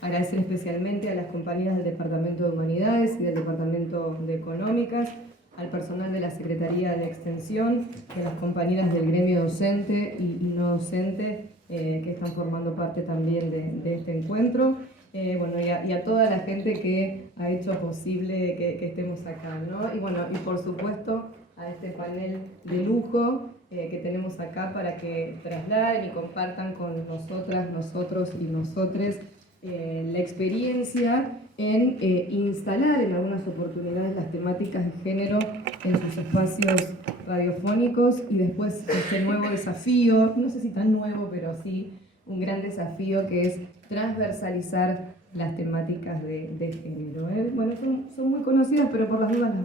Agradecer especialmente a las compañeras del Departamento de Humanidades y del Departamento de Económicas, al personal de la Secretaría de Extensión, a las compañeras del gremio docente y no docente que están formando parte también de este encuentro. Y a toda la gente que ha hecho posible que estemos acá, ¿no? Y por supuesto a este panel de lujo que tenemos acá para que trasladen y compartan con nosotras, nosotros y nosotres la experiencia en instalar en algunas oportunidades las temáticas de género en sus espacios radiofónicos y después este nuevo desafío, no sé si tan nuevo, pero sí un gran desafío que es transversalizar las temáticas de género. Bueno, son muy conocidas, pero por las dudas las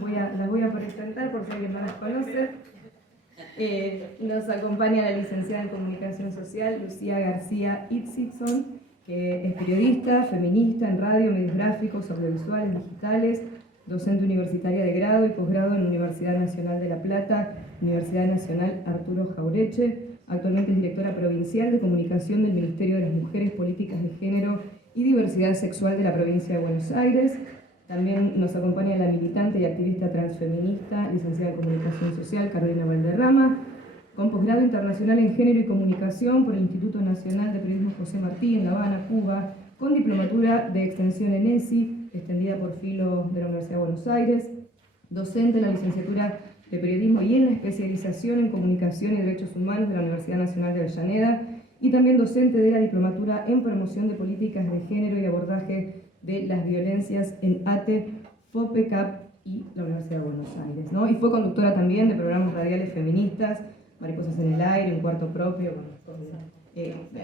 voy a presentar por si alguien no las conoce. Nos acompaña la licenciada en Comunicación Social, Lucía García Itzigson, que es periodista, feminista en radio, medios gráficos, audiovisuales, digitales, docente universitaria de grado y posgrado en la Universidad Nacional de La Plata, Universidad Nacional Arturo Jaureche. Actualmente es directora provincial de comunicación del Ministerio de las Mujeres, Políticas de Género y Diversidad Sexual de la provincia de Buenos Aires. También nos acompaña la militante y activista transfeminista, licenciada en Comunicación Social, Carolina Valderrama, con posgrado internacional en Género y Comunicación por el Instituto Nacional de Periodismo José Martí en La Habana, Cuba, con diplomatura de extensión en ESI, extendida por Filo de la Universidad de Buenos Aires, docente en la licenciatura de Periodismo y en la especialización en Comunicación y Derechos Humanos de la Universidad Nacional de Avellaneda, y también docente de la diplomatura en Promoción de Políticas de Género y Abordaje de las Violencias en ATE, FOPECAP y la Universidad de Buenos Aires, ¿no? Y fue conductora también de programas radiales feministas, Mariposas en el Aire, Un Cuarto Propio.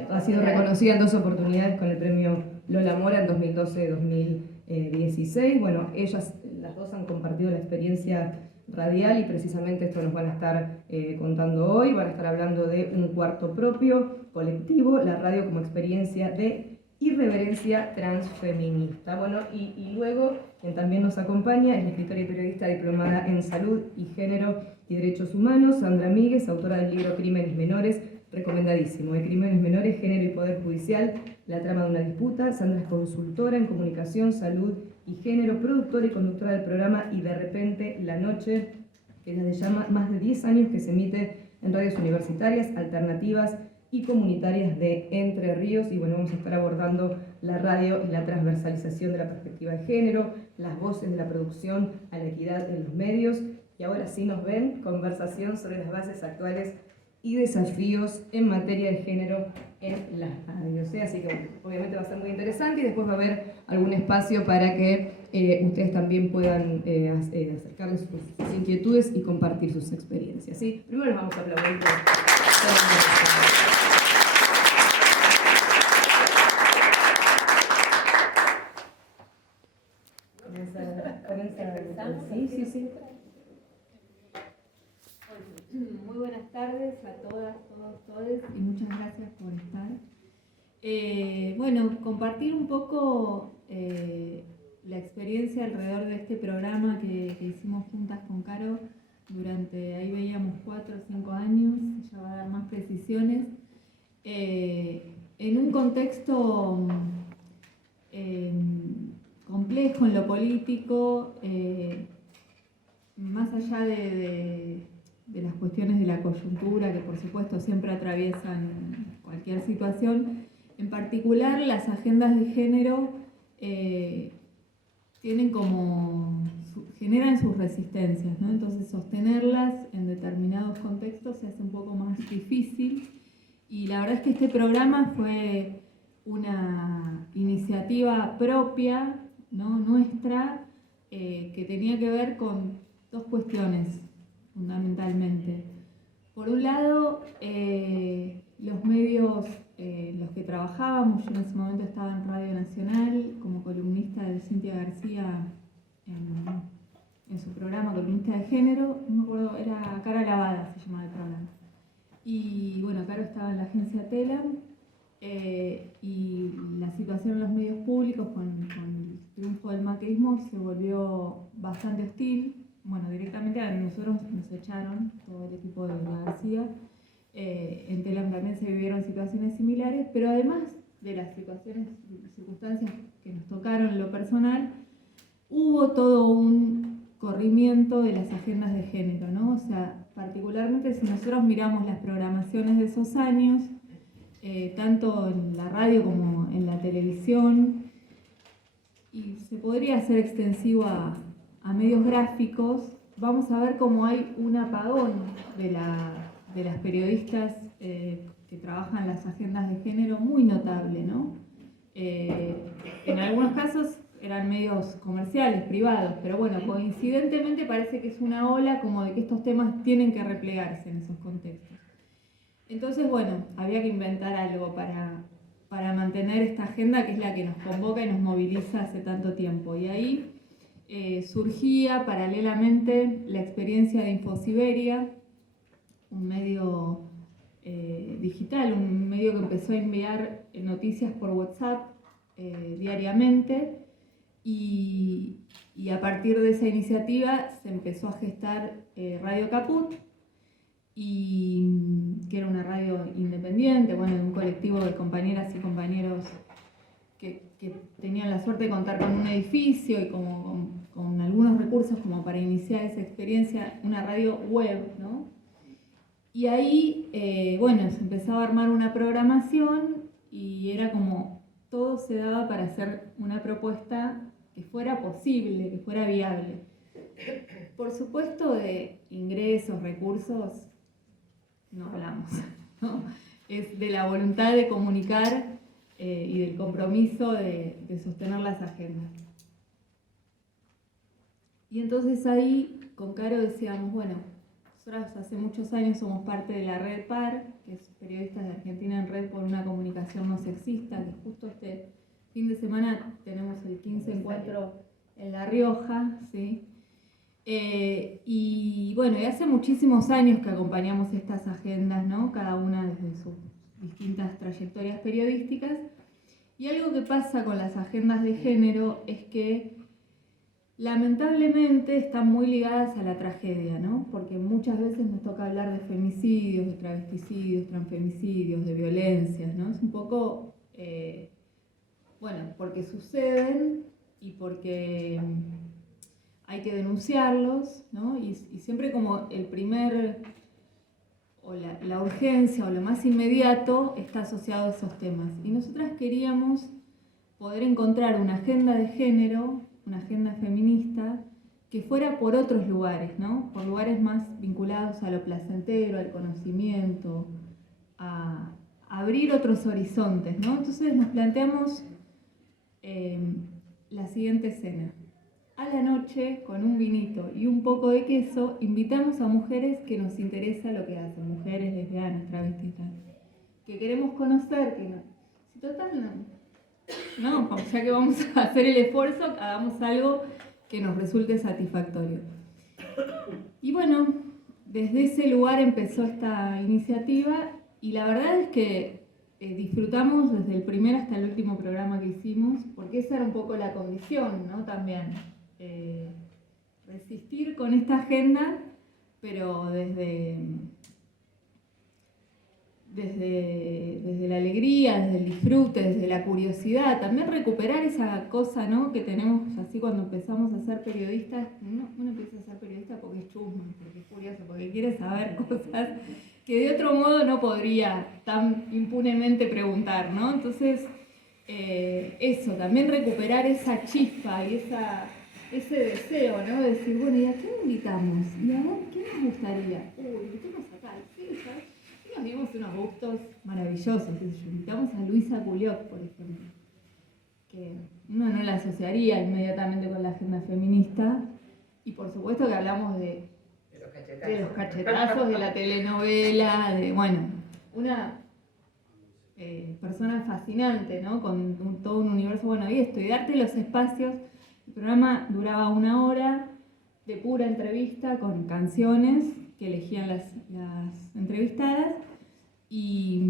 Ha sido reconocida en 2 oportunidades con el premio Lola Mora en 2012-2016. Bueno, ellas, las dos, han compartido la experiencia radial y precisamente esto nos van a estar contando hoy. Van a estar hablando de Un Cuarto Propio, colectivo, la radio como experiencia de irreverencia transfeminista. Bueno, y luego, quien también nos acompaña es la escritora y periodista diplomada en Salud y Género y Derechos Humanos, Sandra Míguez, autora del libro Crímenes Menores, recomendadísimo, de Crímenes Menores, Género y Poder Judicial, la trama de una disputa. Sandra es consultora en comunicación, salud y género, productora y conductora del programa Y de repente la noche, que es desde ya más de 10 años que se emite en radios universitarias, alternativas y comunitarias de Entre Ríos. Y bueno, vamos a estar abordando la radio y la transversalización de la perspectiva de género, las voces de la producción a la equidad en los medios. Y ahora sí nos ven, conversación sobre las bases actuales y desafíos en materia de género en las radios. Así que bueno, obviamente va a ser muy interesante y después va a haber algún espacio para que ustedes también puedan acercarles sus inquietudes y compartir sus experiencias. ¿Sí? Primero les vamos a aplaudir por Sí. Muy buenas tardes a todas, todos y muchas gracias por estar. Compartir un poco la experiencia alrededor de este programa que hicimos juntas con Caro durante, ahí veíamos 4 o 5 años, ya va a dar más precisiones, en un contexto complejo en lo político, más allá de las cuestiones de la coyuntura, que por supuesto siempre atraviesan cualquier situación. En particular, las agendas de género generan sus resistencias, ¿no? Entonces sostenerlas en determinados contextos se hace un poco más difícil, y la verdad es que este programa fue una iniciativa propia, ¿no? Nuestra, que tenía que ver con 2 cuestiones fundamentalmente. Por un lado, los medios los que trabajábamos. Yo en ese momento estaba en Radio Nacional como columnista de Cintia García en su programa, columnista de género, no me acuerdo, era Cara Lavada se llamaba el programa. Y bueno, Caro estaba en la agencia Telam, y la situación en los medios públicos con el triunfo del macrismo se volvió bastante hostil. Bueno, directamente a nosotros nos echaron, todo el equipo de la García. En Telam también se vivieron situaciones similares, pero además de las circunstancias que nos tocaron en lo personal, hubo todo un corrimiento de las agendas de género, ¿no? O sea, particularmente si nosotros miramos las programaciones de esos años, tanto en la radio como en la televisión, y se podría hacer extensivo a medios gráficos, vamos a ver cómo hay un apagón de las periodistas que trabajan las agendas de género muy notable, ¿no? En algunos casos eran medios comerciales, privados, pero bueno, coincidentemente parece que es una ola como de que estos temas tienen que replegarse en esos contextos. Entonces, bueno, había que inventar algo para mantener esta agenda que es la que nos convoca y nos moviliza hace tanto tiempo. Y ahí surgía paralelamente la experiencia de Infosiberia, un medio digital, un medio que empezó a enviar noticias por WhatsApp diariamente, y a partir de esa iniciativa se empezó a gestar Radio Caput, que era una radio independiente, bueno, de un colectivo de compañeras y compañeros que tenían la suerte de contar con un edificio y con algunos recursos como para iniciar esa experiencia, una radio web, ¿no? Y ahí, bueno, se empezaba a armar una programación y era como todo se daba para hacer una propuesta que fuera posible, que fuera viable. Por supuesto, de ingresos, recursos, no hablamos, ¿no? Es de la voluntad de comunicar y del compromiso de sostener las agendas. Y entonces ahí con Caro decíamos, bueno, nosotras hace muchos años somos parte de la red PAR, que es Periodistas de Argentina en Red por una Comunicación No Sexista, que justo este fin de semana tenemos el 15 encuentro en La Rioja, ¿sí? Y bueno, y hace muchísimos años que acompañamos estas agendas, ¿no? Cada una desde sus distintas trayectorias periodísticas. Y algo que pasa con las agendas de género es que lamentablemente están muy ligadas a la tragedia, ¿no? Porque muchas veces nos toca hablar de femicidios, de travesticidios, transfemicidios, de violencias, ¿no? Es un poco, bueno, porque suceden y porque hay que denunciarlos, ¿no? Y siempre como el primer, o la urgencia o lo más inmediato está asociado a esos temas. Y nosotras queríamos poder encontrar una agenda de género, una agenda feminista, que fuera por otros lugares, ¿no? Por lugares más vinculados a lo placentero, al conocimiento, a abrir otros horizontes, ¿no? Entonces nos planteamos la siguiente escena. A la noche, con un vinito y un poco de queso, invitamos a mujeres que nos interesa lo que hacen, mujeres, lesbianas, travestis, que queremos conocer, que no. Si total no, ya que vamos a hacer el esfuerzo, hagamos algo que nos resulte satisfactorio. Y bueno, desde ese lugar empezó esta iniciativa y la verdad es que disfrutamos desde el primer hasta el último programa que hicimos, porque esa era un poco la condición, ¿no? También. Resistir con esta agenda, pero desde la alegría, desde el disfrute, desde la curiosidad, también recuperar esa cosa, ¿no? Que tenemos así cuando empezamos a ser periodistas. Uno empieza a ser periodista porque es chusma, porque es curioso, porque quiere saber cosas que de otro modo no podría tan impunemente preguntar, ¿no? Entonces, eso, también recuperar esa chispa y ese deseo, ¿no? De decir, bueno, ¿y a quién invitamos? ¿Y a ver qué nos gustaría? Invitemos acá, ¿sí? ¿Sabes? Y nos dimos unos gustos maravillosos. Invitamos a Luisa Culioc, por ejemplo, que uno no la asociaría inmediatamente con la agenda feminista. Y por supuesto que hablamos de los cachetazos, de la telenovela, de, bueno, una persona fascinante, ¿no? Con todo un universo, bueno, y esto, y darte los espacios. El programa duraba 1 hora de pura entrevista con canciones que elegían las entrevistadas y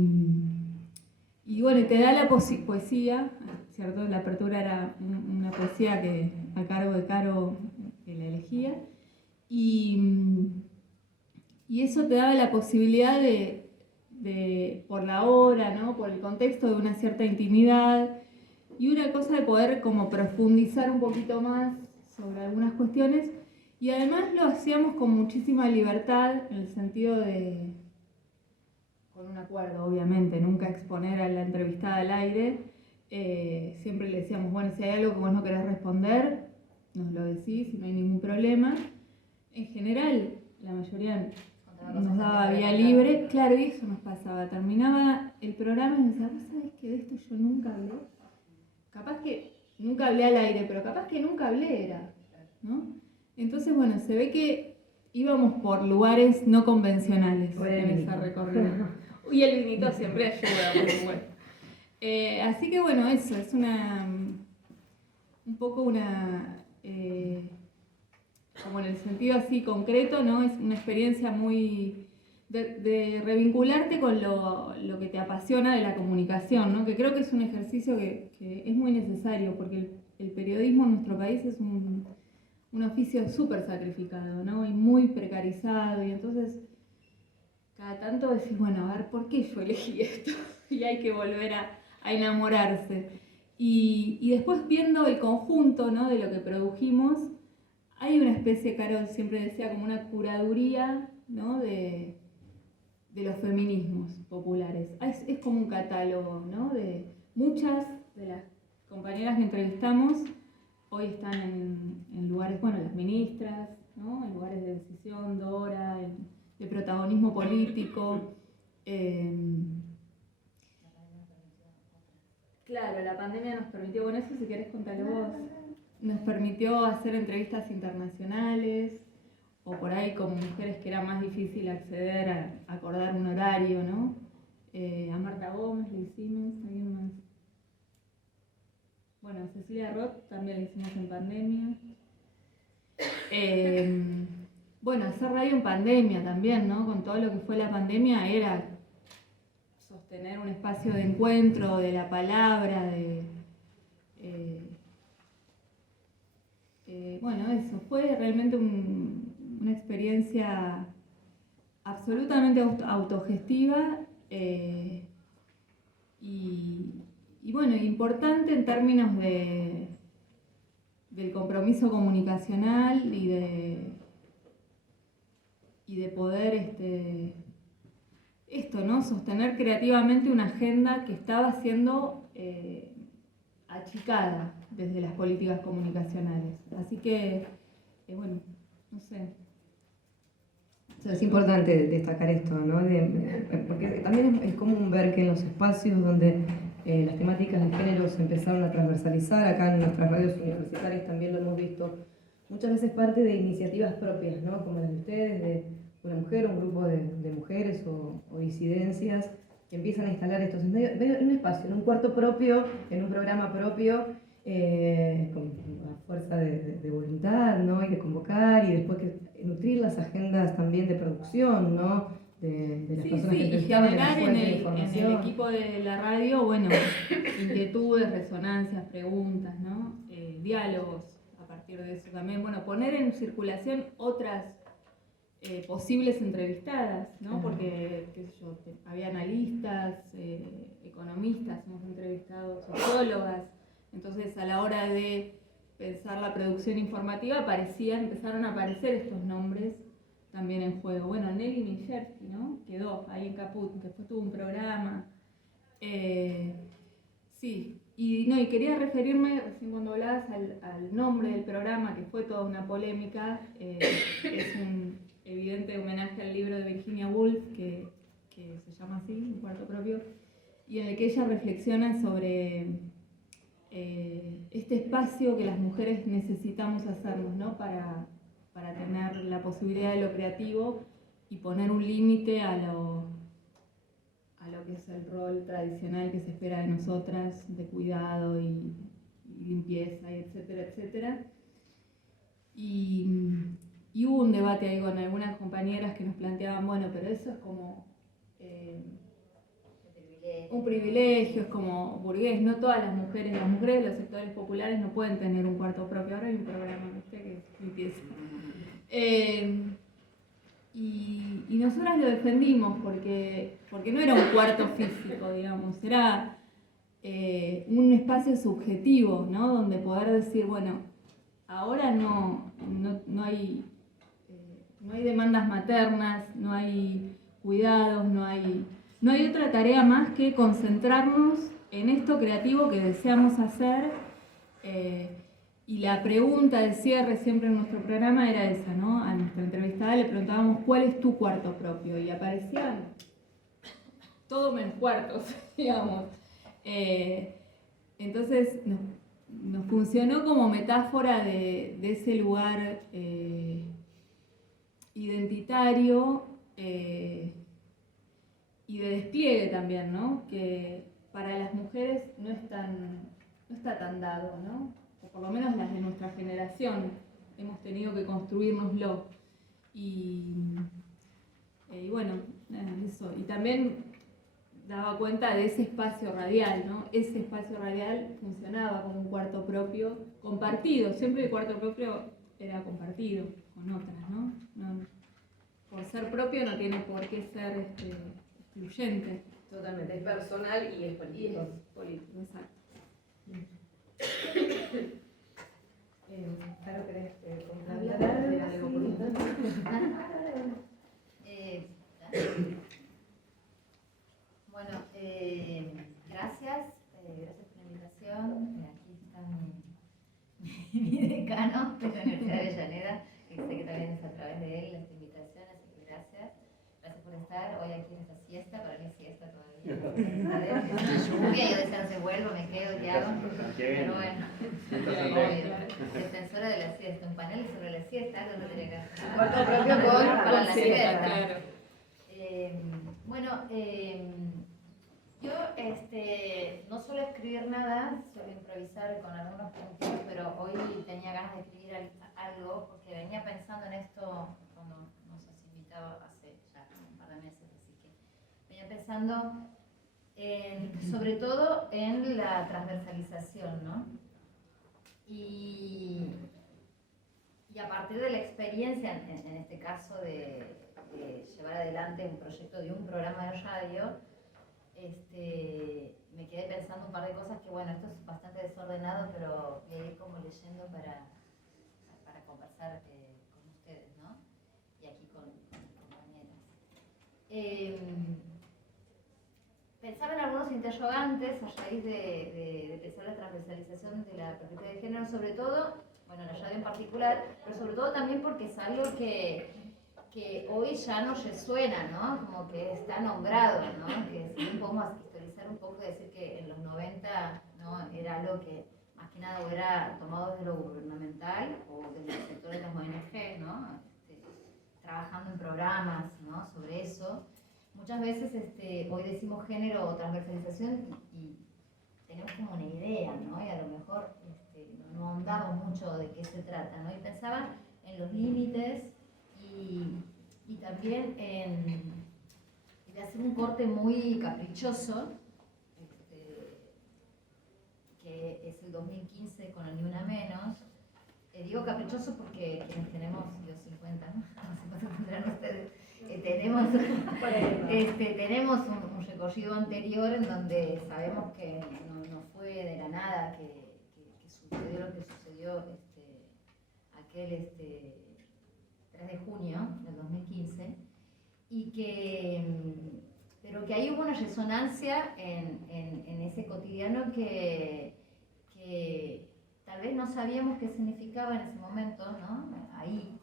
bueno, te da la poesía, ¿cierto? La apertura era una poesía que a cargo de Caro que la elegía y eso te daba la posibilidad de por la hora, ¿no? Por el contexto, de una cierta intimidad, y una cosa de poder como profundizar un poquito más sobre algunas cuestiones, y además lo hacíamos con muchísima libertad, en el sentido de, con un acuerdo obviamente, nunca exponer a la entrevistada al aire. Siempre le decíamos, bueno, si hay algo que vos no querés responder, nos lo decís y no hay ningún problema. En general, la mayoría nos daba vía libre, claro, y eso nos pasaba. Terminaba el programa y me decía, ¿vos sabés que de esto yo nunca hablé? Capaz que nunca hablé al aire, pero capaz que nunca hablé era, ¿no? Entonces, bueno, se ve que íbamos por lugares no convencionales en esa recorrida. Y el vinito siempre ayuda, por supuesto. Así que bueno, eso es un poco una, como en el sentido así concreto, ¿no? Es una experiencia muy de revincularte con lo que te apasiona de la comunicación, ¿no? Que creo que es un ejercicio que es muy necesario, porque el periodismo en nuestro país es un oficio súper sacrificado, ¿no? Y muy precarizado, y entonces cada tanto decís, bueno, a ver, ¿por qué yo elegí esto? Y hay que volver a enamorarse. Y después viendo el conjunto, ¿no? De lo que produjimos, hay una especie, Carol siempre decía, como una curaduría, ¿no? de los feminismos populares. Es como un catálogo, ¿no? De muchas de las compañeras que entrevistamos hoy están en lugares, bueno, las ministras, ¿no? En lugares de decisión, Dora, de protagonismo político. Claro, la pandemia nos permitió, bueno, eso si querés contarlo vos, nos permitió hacer entrevistas internacionales, o por ahí como mujeres que era más difícil acceder a acordar un horario, ¿no? A Marta Gómez le hicimos, ¿alguien más? Bueno, a Cecilia Roth también le hicimos en pandemia. Bueno, hacer radio en pandemia también, ¿no? Con todo lo que fue la pandemia era sostener un espacio de encuentro, de la palabra, bueno, eso fue realmente una experiencia absolutamente autogestiva y bueno, importante en términos del compromiso comunicacional y de poder esto, ¿no? Sostener creativamente una agenda que estaba siendo achicada desde las políticas comunicacionales. Así que, bueno, no sé. Es importante destacar esto, ¿no? Porque también es común ver que en los espacios donde las temáticas de género se empezaron a transversalizar, acá en nuestras radios universitarias también lo hemos visto, muchas veces parte de iniciativas propias, ¿no? Como las de ustedes, de una mujer, un grupo de mujeres o disidencias que empiezan a instalar estos en un espacio, en un cuarto propio, en un programa propio, con la fuerza de voluntad, ¿no? Y de convocar y después nutrir las agendas también de producción, ¿no? De las personas que entrevistaban, de las fuentes de información. En el equipo de la radio, bueno, inquietudes, resonancias, preguntas, ¿no? Diálogos a partir de eso también. Bueno, poner en circulación otras posibles entrevistadas, ¿no? Porque, qué sé yo, había analistas, economistas, hemos entrevistado sociólogas, entonces a la hora de pensar la producción informativa empezaron a aparecer estos nombres también en juego. Bueno, Nelly Mijersky, ¿no? Quedó ahí en Caput, después tuvo un programa. Sí, y quería referirme, recién cuando hablabas, al nombre del programa, que fue toda una polémica. Es un evidente homenaje al libro de Virginia Woolf, que se llama así, Un cuarto propio, y en el que ella reflexiona sobre este espacio que las mujeres necesitamos hacernos, ¿no? Para tener la posibilidad de lo creativo y poner un límite a lo que es el rol tradicional que se espera de nosotras, de cuidado y limpieza, y etcétera, etcétera. Y hubo un debate ahí con algunas compañeras que nos planteaban, bueno, pero eso es como un privilegio, es como burgués, no todas las mujeres de los sectores populares no pueden tener un cuarto propio. Ahora hay un programa, ¿viste? Que es limpieza. Y nosotras lo defendimos porque no era un cuarto físico, digamos, era un espacio subjetivo, ¿no? Donde poder decir, bueno, ahora no hay demandas maternas, no hay cuidados, no hay otra tarea más que concentrarnos en esto creativo que deseamos hacer. Y la pregunta de cierre siempre en nuestro programa era esa, ¿no? A nuestra entrevistada le preguntábamos ¿cuál es tu cuarto propio? Y aparecían todo menos cuartos, digamos. Entonces nos funcionó como metáfora de ese lugar identitario y de despliegue también, ¿no? Que para las mujeres no está tan dado, ¿no? O por lo menos las de nuestra generación hemos tenido que construírnoslo. Y bueno, eso. Y también daba cuenta de ese espacio radial, ¿no? Ese espacio radial funcionaba como un cuarto propio compartido. Siempre el cuarto propio era compartido con otras, ¿no? Por ser propio no tiene por qué ser excluyente. Totalmente, es personal y es político. Y es político, exacto. Claro, ¿querés complementar algo por último? Bueno, gracias por la invitación. Aquí está mi decano de la Universidad de Avellaneda, que sé que también es a través de él esta invitación, así que gracias. Gracias por estar hoy aquí en esta siesta, para mí es siesta todavía. Lluvia, yo deseo se vuelvo, me quedo, ¿qué hago? Pero bueno, defensora de la siesta, un panel sobre la siesta, algo no tiene que hacer. Cuarto propio para la siesta. Claro. Bueno, yo no suelo escribir nada, suelo improvisar con algunos puntos, pero hoy tenía ganas de escribir algo porque venía pensando en esto cuando nos has invitado hace ya un par de meses, así que venía pensando sobre todo en la transversalización, ¿no? Y a partir de la experiencia, en este caso de llevar adelante un proyecto de un programa de radio, me quedé pensando un par de cosas que, bueno, esto es bastante desordenado, pero voy a ir como leyendo para conversar con ustedes, ¿no? Y aquí con mis compañeras. Pensaba en algunos interrogantes a raíz de pensar la transversalización de la perspectiva de género, sobre todo, bueno, la radio en particular, pero sobre todo también porque es algo que hoy ya no resuena, ¿no? Como que está nombrado, ¿no? Que si bien podemos historizar un poco y decir que en los 90, ¿no? Era algo que más que nada era tomado desde lo gubernamental o desde el sector de las ONG, ¿no? Trabajando en programas, ¿no? Sobre eso. Muchas veces hoy decimos género o transversalización y tenemos como una idea, ¿no? Y a lo mejor no ahondamos mucho de qué se trata, ¿no? Y pensaba en los límites y también de hacer un corte muy caprichoso, que es el 2015 con el Ni Una Menos. Digo caprichoso porque quienes tenemos, yo 50, ¿no? No sé cuánto tendrán ustedes. Tenemos un recorrido anterior en donde sabemos que no fue de la nada que sucedió lo que sucedió aquel 3 de junio del 2015 pero que ahí hubo una resonancia en ese cotidiano que tal vez no sabíamos qué significaba en ese momento, ¿no? Ahí,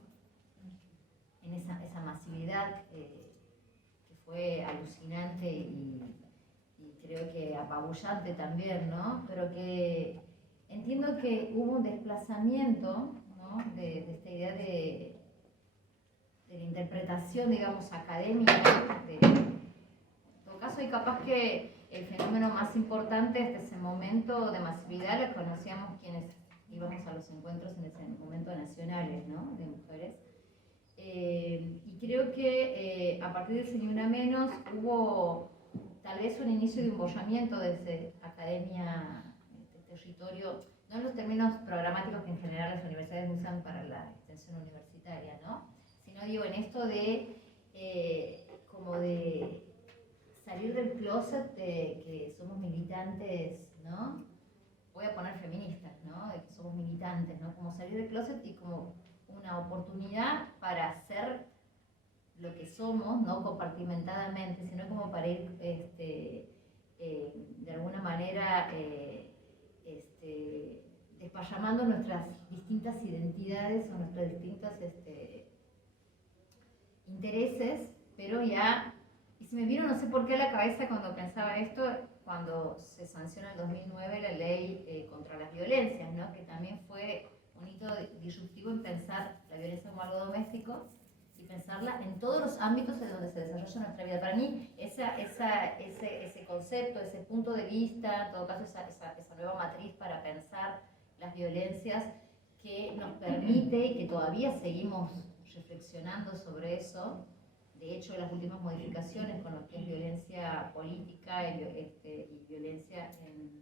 en esa masividad que fue alucinante y creo que apabullante también, ¿no? Pero que entiendo que hubo un desplazamiento, ¿no? de esta idea de la interpretación, digamos, académica. En todo caso, y capaz que el fenómeno más importante hasta ese momento de masividad lo conocíamos quienes íbamos a los encuentros en ese momento nacionales, ¿no? De mujeres. Y creo que a partir de ese Ni Una Menos hubo tal vez un inicio de un bollamiento desde academia, territorio, no en los términos programáticos que en general las universidades usan para la extensión universitaria, ¿no? Sino digo en esto de como de salir del closet de que somos militantes, ¿no? Voy a poner feministas, ¿no? De que somos militantes, ¿no? Como salir del closet y como una oportunidad para ser lo que somos, no compartimentadamente, sino como para ir de alguna manera despallamando nuestras distintas identidades o nuestros distintos intereses, pero ya, y se me vino no sé por qué a la cabeza cuando pensaba esto, cuando se sanciona en 2009 la ley contra las violencias, ¿no? Que también fue un hito disruptivo en pensar la violencia como algo doméstico y pensarla en todos los ámbitos en donde se desarrolla nuestra vida. Para mí, ese concepto, ese punto de vista, en todo caso, esa nueva matriz para pensar las violencias que nos permite y que todavía seguimos reflexionando sobre eso. De hecho, las últimas modificaciones con lo que es violencia política y violencia en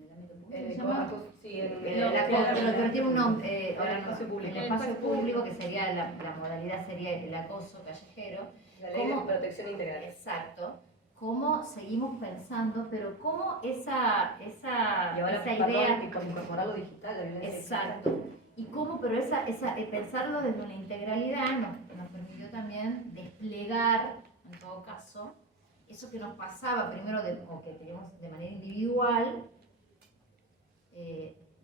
el ámbito público, ¿se llama? Sí, pero tiene un nombre, ahora no, en el espacio público, que sería la modalidad sería el acoso callejero. La ley de protección integral. Exacto. Cómo seguimos pensando, pero cómo esa idea incorporarlo digital, la violencia exacto. Digital. Y cómo, pero pensarlo desde una integralidad nos permitió también desplegar, en todo caso, eso que nos pasaba primero o que teníamos de manera individual,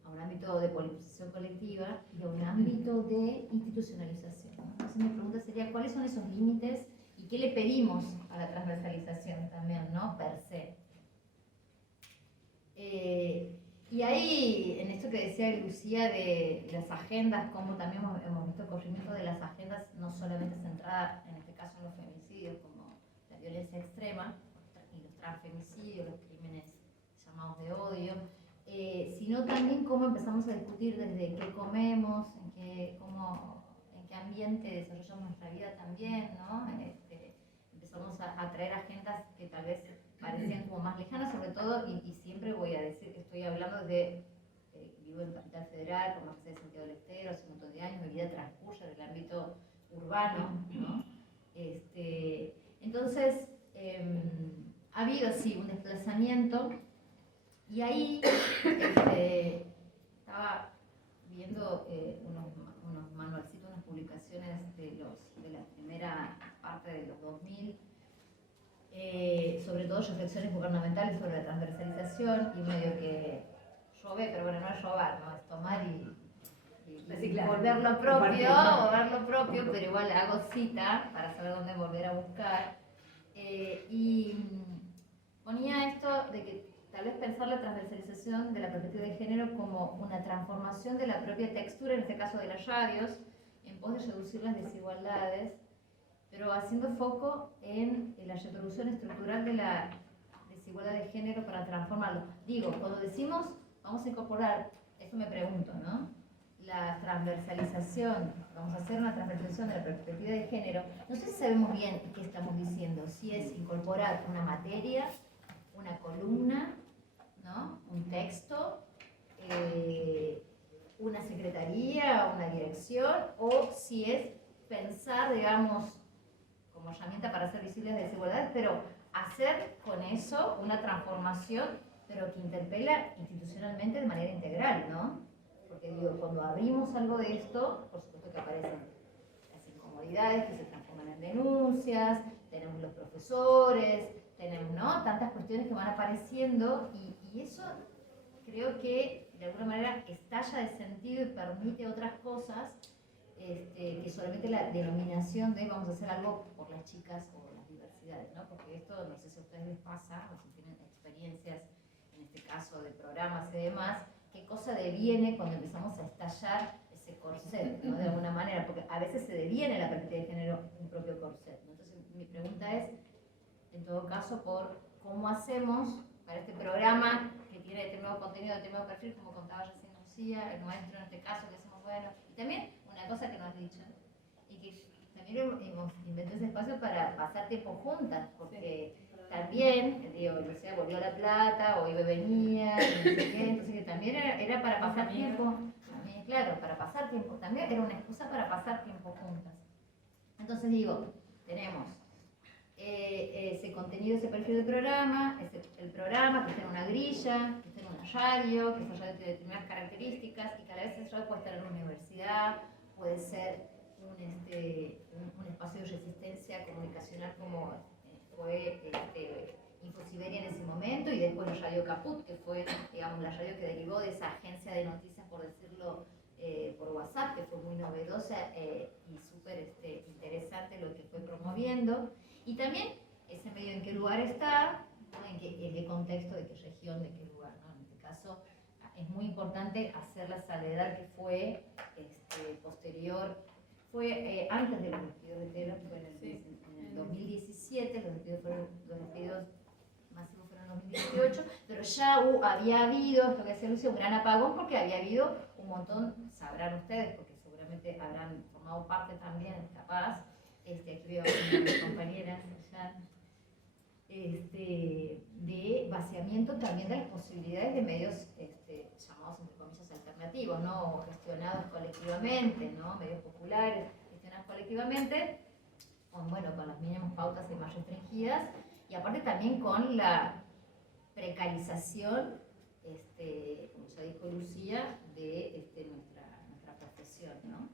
a un ámbito de politización colectiva y a un ámbito de institucionalización. Entonces mi pregunta sería, ¿cuáles son esos límites y qué le pedimos a la transversalización también, ¿no? Per se. Y ahí, en esto que decía Lucía de las agendas, como también hemos visto el corrimiento de las agendas, no solamente centrada en este caso en los femicidios, como la violencia extrema, y los transfemicidios, los crímenes llamados de odio, sino también cómo empezamos a discutir desde qué comemos, en qué ambiente desarrollamos nuestra vida también, ¿no? Empezamos a traer agendas que tal vez parecían como más lejanas, sobre todo, y siempre voy a decir que estoy hablando de, vivo en Capital Federal, por más que sea de Santiago del Estero, hace un montón de años, mi vida transcurre en el ámbito urbano, ¿no? Entonces, ha habido, sí, un desplazamiento, y ahí estaba viendo unos manualcitos, unas publicaciones de la primera parte de los 2000, sobre todo reflexiones gubernamentales sobre la transversalización, y medio que robé, pero bueno, no es robar, ¿no? Es tomar y volver lo propio, pero igual hago cita para saber dónde volver a buscar. Y ponía esto de que tal vez pensar la transversalización de la perspectiva de género como una transformación de la propia textura, en este caso de las radios, en pos de reducir las desigualdades, pero haciendo foco en la reproducción estructural de la desigualdad de género para transformarlo. Digo, cuando decimos vamos a incorporar, esto me pregunto, ¿no? La transversalización, vamos a hacer una transversalización de la perspectiva de género, no sé si sabemos bien qué estamos diciendo, si es incorporar una materia, una columna, ¿no? Un texto, una secretaría, una dirección, o si es pensar, digamos, como herramienta para hacer visibles las desigualdades, pero hacer con eso una transformación, pero que interpela institucionalmente de manera integral, ¿no? Porque digo, cuando abrimos algo de esto, por supuesto que aparecen las incomodidades que se transforman en denuncias, tenemos los profesores, tenemos, ¿no?, tantas cuestiones que van apareciendo, y eso creo que de alguna manera estalla de sentido y permite otras cosas que solamente la denominación de vamos a hacer algo por las chicas o las diversidades, ¿no? Porque esto, no sé si a ustedes les pasa, o si tienen experiencias, en este caso de programas y demás, qué cosa deviene cuando empezamos a estallar ese corset, ¿no? De alguna manera, porque a veces se deviene la perspectiva de género un propio corset, ¿no? Entonces mi pregunta es, en todo caso, por cómo hacemos para este programa que tiene determinado contenido, determinado perfil, como contaba recién Lucía, el maestro en este caso, que decimos, bueno, y también una cosa que nos has dicho, y que también hemos inventado ese espacio para pasar tiempo juntas, porque también, digo, Lucía volvió a La Plata, o Ibe venía, y no sé qué, entonces que también era para pasar tiempo, claro, para pasar tiempo, también era una excusa para pasar tiempo juntas. Entonces digo, tenemos ese contenido, ese perfil del programa, el programa que tiene una grilla, que tiene una radio, que esa radio tiene determinadas características y que a la vez esa radio puede estar en una universidad, puede ser un espacio de resistencia comunicacional como fue Infosiberia en ese momento, y después la Radio Caput, que fue, digamos, la radio que derivó de esa agencia de noticias, por decirlo, por WhatsApp, que fue muy novedosa y súper interesante lo que fue promoviendo. Y también ese medio en qué lugar está, ¿no? en qué contexto, de qué región, de qué lugar, ¿no? En este caso es muy importante hacer la salvedad que fue posterior, fue antes de los despidos de Telo, fue en el 2017, los despidos masivos fueron en 2018, pero ya había habido, esto que decía Lucio, un gran apagón, porque había habido un montón, sabrán ustedes, porque seguramente habrán formado parte también, capaz, aquí veo a mis compañeras allá, de vaciamiento también de las posibilidades de medios llamados entre comillas alternativos, ¿no? O gestionados colectivamente, ¿no? Medios populares gestionados colectivamente, con las mínimas pautas y más restringidas, y aparte también con la precarización, como ya dijo Lucía, de nuestra profesión, ¿no?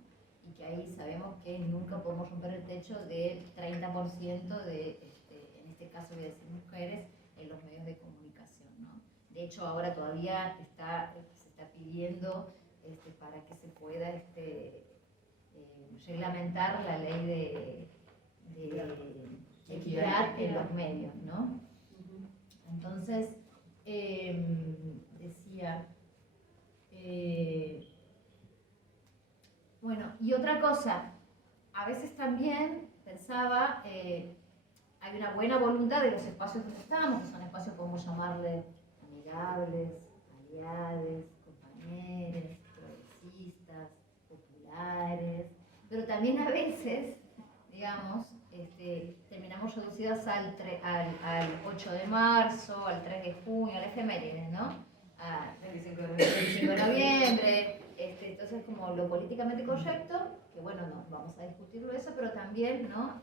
Y que ahí sabemos que nunca podemos romper el techo del 30% de, en este caso voy a decir mujeres, en los medios de comunicación, ¿no? De hecho, ahora todavía se está pidiendo para que se pueda reglamentar la ley de equidad en los medios, ¿no? Entonces, decía... bueno, y otra cosa, a veces también pensaba, hay una buena voluntad de los espacios donde estamos, que son espacios, podemos llamarle amigables, aliados, compañeros, progresistas, populares, pero también a veces, digamos, terminamos reducidas al 8 de marzo, al 3 de junio, al efemérides, ¿no? Al 25 de noviembre, entonces como lo políticamente correcto, que bueno, no vamos a discutirlo eso, pero también, ¿no?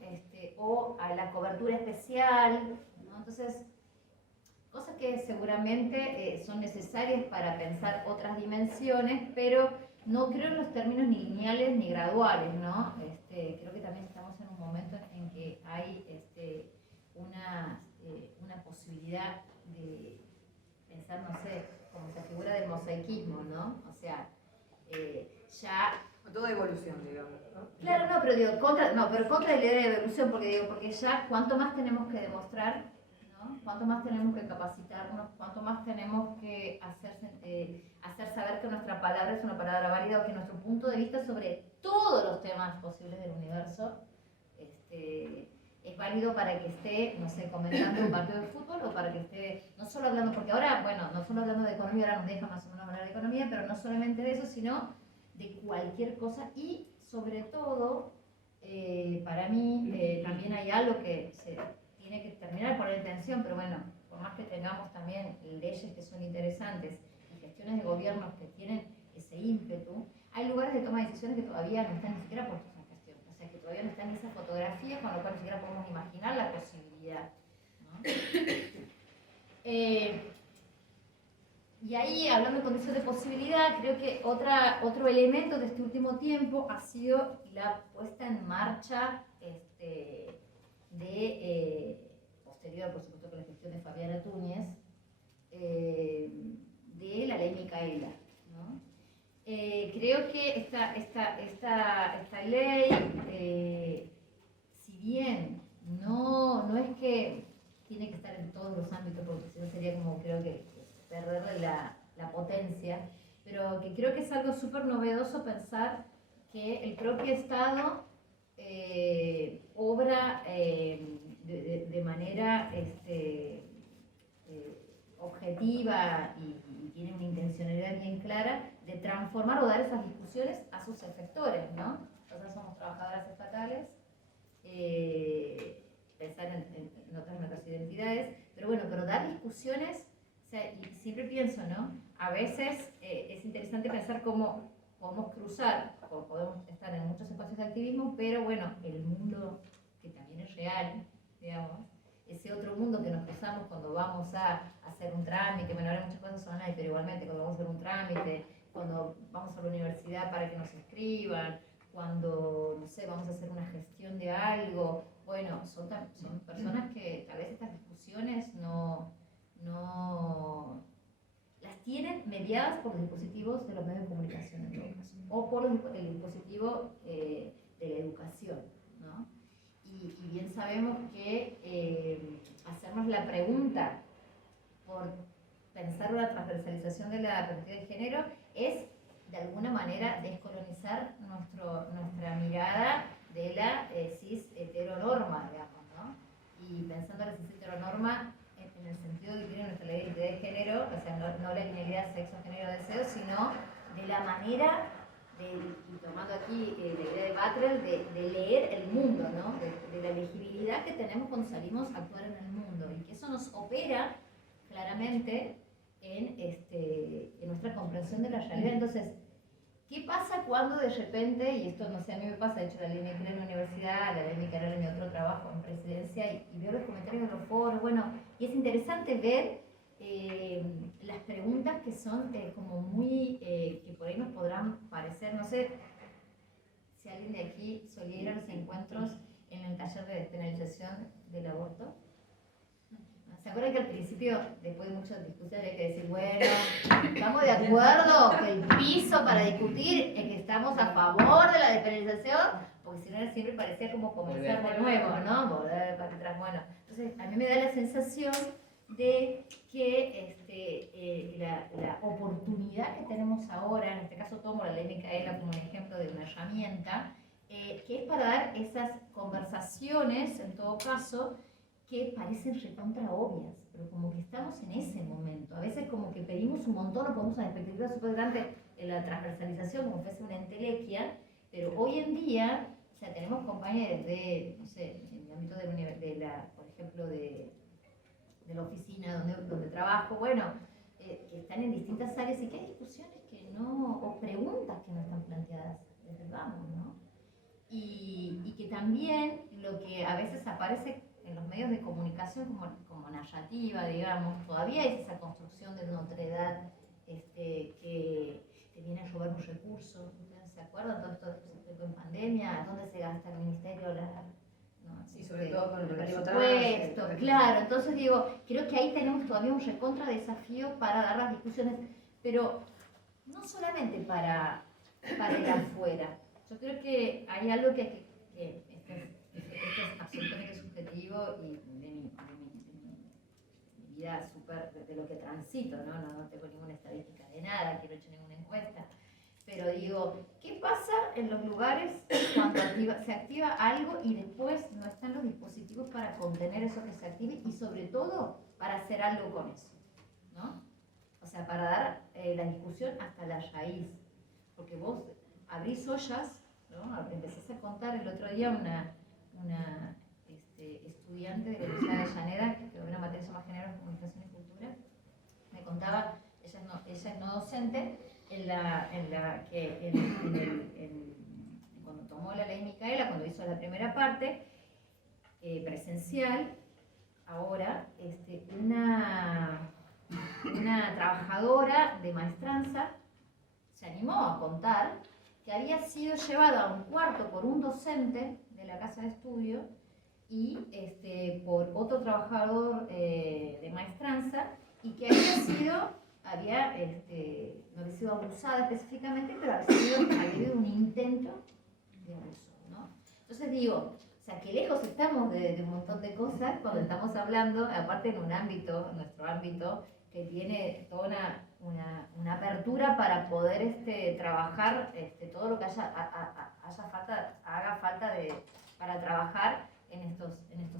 O a la cobertura especial, ¿no? Entonces, cosas que seguramente son necesarias para pensar otras dimensiones, pero no creo en los términos ni lineales ni graduales, ¿no? Creo que también estamos en un momento en que hay una posibilidad de pensar, no sé, como esa figura del mosaicismo, ¿no? O sea, ya... Toda evolución, digamos, ¿no? Claro, no, pero digo, contra la idea de evolución, porque ya cuánto más tenemos que demostrar, ¿no? Cuánto más tenemos que capacitarnos, cuánto más tenemos que hacer saber que nuestra palabra es una palabra válida, o que nuestro punto de vista sobre todos los temas posibles del universo es válido para que esté, no sé, comentando un partido de fútbol, o para que esté, no solo hablando, porque ahora, bueno, no solo hablando de economía, ahora nos deja más o menos hablar de economía, pero no solamente de eso, sino de cualquier cosa. Y sobre todo, para mí, también hay algo que se tiene que terminar de poner en tensión, pero bueno, por más que tengamos también leyes que son interesantes y gestiones de gobiernos que tienen ese ímpetu, hay lugares de toma de decisiones que todavía no están ni siquiera puestos en gestión, o sea, que todavía no están en esa fotografía, con lo cual ni siquiera podemos imaginar la posibilidad, ¿no? Y ahí, hablando de condición de posibilidad, creo que otro elemento de este último tiempo ha sido la puesta en marcha posterior, por supuesto, con la gestión de Fabiana Túñez, de la ley Micaela, ¿no? Creo que esta ley, si bien no es que tiene que estar en todos los ámbitos, porque si no sería como, creo que perderle la potencia, pero que creo que es algo súper novedoso pensar que el propio Estado obra de manera objetiva y tiene una intencionalidad bien clara de transformar o dar esas discusiones a sus efectores, ¿no? Nosotros somos trabajadoras estatales, pensar en otras identidades, pero bueno, pero dar discusiones. O sea, y siempre pienso, ¿no? A veces es interesante pensar cómo podemos cruzar, o podemos estar en muchos espacios de activismo, pero bueno, el mundo que también es real, digamos, ese otro mundo que nos cruzamos cuando vamos a hacer un trámite, bueno, ahora muchas cosas son online, pero igualmente cuando vamos a hacer un trámite, cuando vamos a la universidad para que nos inscriban, cuando, no sé, vamos a hacer una gestión de algo, bueno, son personas que tal vez estas discusiones no las tienen mediadas por los dispositivos de los medios de comunicación en todo caso, o por el dispositivo de la educación, ¿no? Y bien sabemos que hacernos la pregunta por pensar una transversalización de la perspectiva de género es de alguna manera descolonizar nuestra mirada de la cis heteronorma, digamos, ¿no? Y pensando en la cis heteronorma en el sentido que tiene nuestra ley de identidad de género, o sea, no la linealidad sexo, género, deseo, sino de la manera, y tomando aquí la idea de Bartrell, de leer el mundo, ¿no? De la legibilidad que tenemos cuando salimos a actuar en el mundo, y que eso nos opera claramente en nuestra comprensión de la realidad. Entonces, ¿qué pasa cuando de repente, y esto no sé, a mí me pasa, de hecho la ley me quedé en la universidad, la ley me quedé en mi otro trabajo en presidencia, y veo los comentarios de los foros, bueno, y es interesante ver las preguntas que son como muy, que por ahí nos podrán parecer, no sé, si alguien de aquí solía ir a los encuentros en el taller de despenalización del aborto. ¿Se acuerdan que al principio, después de muchas discusiones, hay que decir, bueno, estamos de acuerdo que el piso para discutir es que estamos a favor de la despenalización? Porque si no, siempre parecía como comenzar de nuevo, ¿no? Volver para atrás. Bueno, entonces a mí me da la sensación de que la oportunidad que tenemos ahora, en este caso tomo la ley Micaela como un ejemplo de una herramienta, que es para dar esas conversaciones, en todo caso, que parecen recontra obvias, pero como que estamos en ese momento. A veces como que pedimos un montón o ponemos una expectativa súper grande en la transversalización, como fuese una entelequia, pero hoy en día, o sea, tenemos compañeros de, no sé, en el ámbito por ejemplo, de la oficina donde trabajo, bueno, que están en distintas áreas y que hay discusiones que no, o preguntas que no están planteadas desde el vamos, ¿no? Y que también lo que a veces aparece en los medios de comunicación como narrativa, digamos, todavía es esa construcción de una otredad que viene a robar un recurso. ¿Ustedes se acuerdan? Todo esto en pandemia, ¿dónde se gasta el ministerio? ¿No? Sí, sobre todo con el presupuesto, claro. Entonces digo, creo que ahí tenemos todavía un recontra desafío para dar las discusiones, pero no solamente para el afuera. Yo creo que hay algo que esto es absolutamente subjetivo y de mi vida súper, de lo que transito, ¿no? No tengo ninguna estadística de nada, que no he hecho ninguna encuesta, pero digo, ¿qué pasa en los lugares cuando se activa algo y después no están los dispositivos para contener eso que se active y sobre todo para hacer algo con eso, ¿no? O sea, para dar la discusión hasta la raíz, porque vos abrís ollas, ¿no? Empezás a contar el otro día una estudiante de la Universidad de Avellaneda, que quedó en una materia más género, comunicación y cultura, me contaba, ella es no docente, cuando tomó la ley Micaela, cuando hizo la primera parte, presencial, ahora, una trabajadora de maestranza se animó a contar que había sido llevada a un cuarto por un docente de la casa de estudio y por otro trabajador de maestranza, y que había no había sido abusada específicamente, pero había habido un intento de abuso, ¿no? Entonces digo, o sea, que lejos estamos de un montón de cosas cuando estamos hablando, aparte en nuestro ámbito, que tiene toda una apertura para poder trabajar todo lo que haga falta para trabajar en estos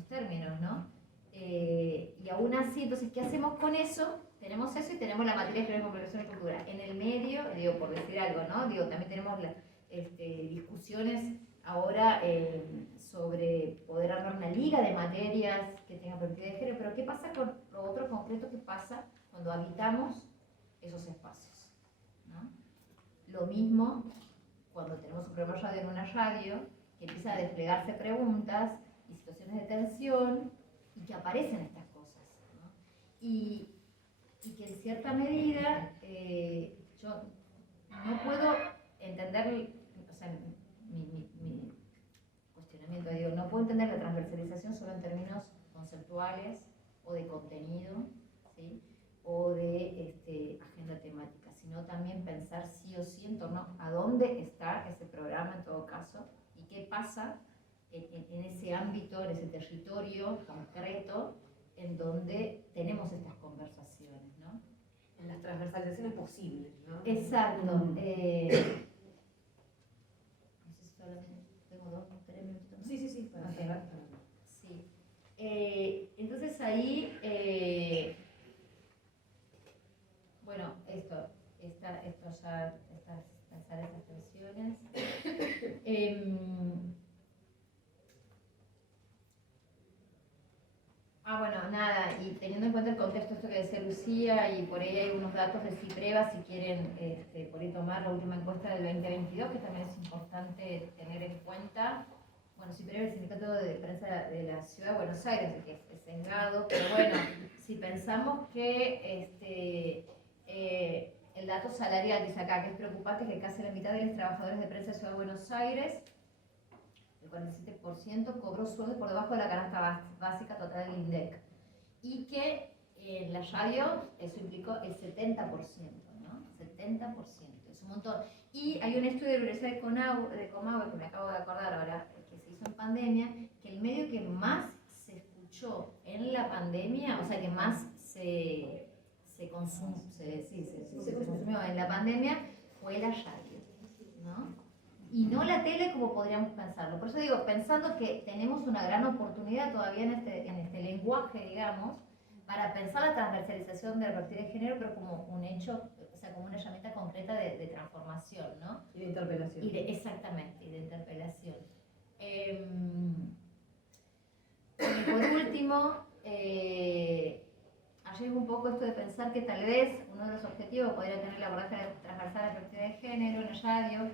términos, ¿no? Y aún así, entonces, ¿qué hacemos con eso? Tenemos eso y tenemos la materia de género, comunicación y cultura. En el medio, digo, por decir algo, ¿no? Digo, también tenemos discusiones ahora sobre poder armar una liga de materias que tengan perspectiva de género, pero ¿qué pasa con lo otro concreto que pasa cuando habitamos esos espacios, ¿no? Lo mismo cuando tenemos un programa radio en una radio que empieza a desplegarse preguntas y y situaciones de tensión, y que aparecen estas cosas, ¿no? Y que en cierta medida yo no puedo entender, o sea, mi cuestionamiento, digo, no puedo entender la transversalización solo en términos conceptuales o de contenido, ¿sí? O de agenda temática, sino también pensar sí o sí en torno a dónde está ese programa en todo caso y qué pasa en ese ámbito, en ese territorio concreto en donde tenemos estas conversaciones, ¿no? En las transversalizaciones posibles, ¿no? Exacto. No sé si solamente tengo 2 o 3 minutitos más. Sí, para Ok. cerrar. Sí. Entonces ahí, bueno, estas áreas de tensiones. Bueno, nada, y teniendo en cuenta el contexto esto que decía Lucía, y por ahí hay unos datos de Cipreva, si quieren por ahí tomar la última encuesta del 2022, que también es importante tener en cuenta. Bueno, Cipreva es el sindicato de prensa de la Ciudad de Buenos Aires, que es Engado, pero bueno, si pensamos que el dato salarial, dice acá, que es preocupante, que casi la mitad de los trabajadores de prensa de Ciudad de Buenos Aires, el 47%, cobró sueldos por debajo de la canasta básica total del INDEC. Y que en la radio eso implicó el 70%, ¿no? 70%, es un montón. Y hay un estudio de la Universidad de Comahue, que me acabo de acordar ahora, que se hizo en pandemia, que el medio que más se escuchó en la pandemia, o sea, que más se consumió en la pandemia, fue la radio, ¿no? Y no la tele como podríamos pensarlo. Por eso digo, pensando que tenemos una gran oportunidad todavía en este lenguaje, digamos, para pensar la transversalización de la perspectiva de género, pero como un hecho, o sea, como una herramienta concreta de transformación, ¿no? Y de interpelación. Exactamente, y de interpelación. Y por último, ayer un poco esto de pensar que tal vez uno de los objetivos podría tener el abordaje transversal de la perspectiva de género en el radio,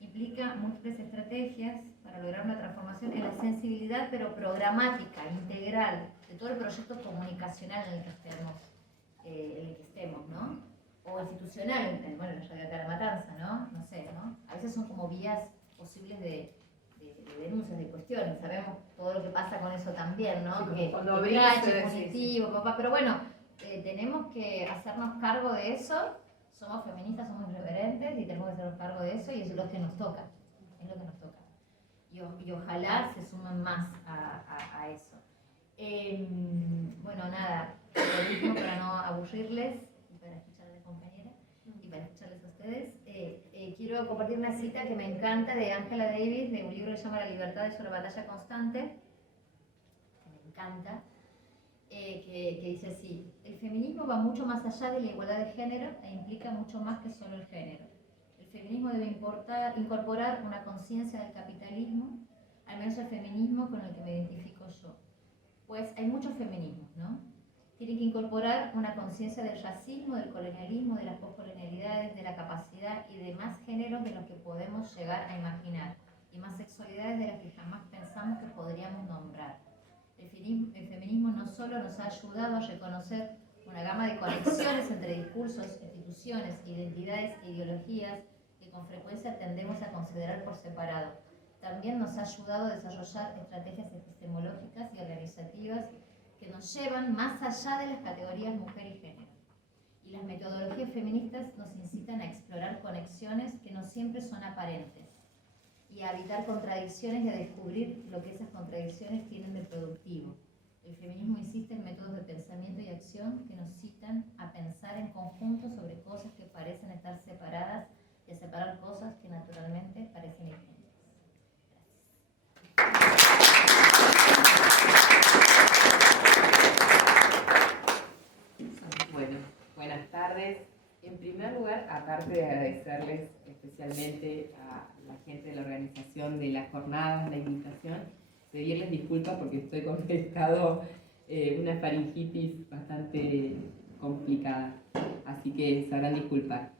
implica múltiples estrategias para lograr una transformación en la sensibilidad, pero programática, integral, de todo el proyecto comunicacional en el que estemos, ¿no? O institucional, bueno, la radio acá de La Matanza, ¿no? No sé, ¿no? A veces son como vías posibles de denuncias, de cuestiones, sabemos todo lo que pasa con eso también, ¿no? Sí, que cuando es abrís, punitivo, papá, pero bueno, tenemos que hacernos cargo de eso. Somos feministas, somos irreverentes y tenemos que hacernos cargo de eso y es lo que nos toca, es lo que nos toca. Y ojalá se sumen más a eso. Bueno, nada, por último, para no aburrirles y para escuchar a la compañera y para escucharles a ustedes, quiero compartir una cita que me encanta de Angela Davis, de un libro que se llama La libertad es una batalla constante, que me encanta. Que dice así: el feminismo va mucho más allá de la igualdad de género e implica mucho más que solo el género. El feminismo debe incorporar una conciencia del capitalismo, al menos el feminismo con el que me identifico yo. Pues hay muchos feminismos, ¿no? Tiene que incorporar una conciencia del racismo, del colonialismo, de las poscolonialidades, de la capacidad y de más géneros de los que podemos llegar a imaginar, y más sexualidades de las que jamás pensamos que podríamos nombrar. El feminismo no solo nos ha ayudado a reconocer una gama de conexiones entre discursos, instituciones, identidades e ideologías que con frecuencia tendemos a considerar por separado. También nos ha ayudado a desarrollar estrategias epistemológicas y organizativas que nos llevan más allá de las categorías mujer y género. Y las metodologías feministas nos incitan a explorar conexiones que no siempre son aparentes, y a evitar contradicciones y a descubrir lo que esas contradicciones tienen de productivo. El feminismo insiste en métodos de pensamiento y acción que nos citan a pensar en conjunto sobre cosas que parecen estar separadas y a separar cosas que naturalmente parecen idénticas. Gracias. Bueno, buenas tardes. En primer lugar, aparte de agradecerles especialmente a la gente de la organización de las jornadas, la invitación, pedirles disculpas porque estoy con un estado, una faringitis bastante complicada, así que sabrán disculpar.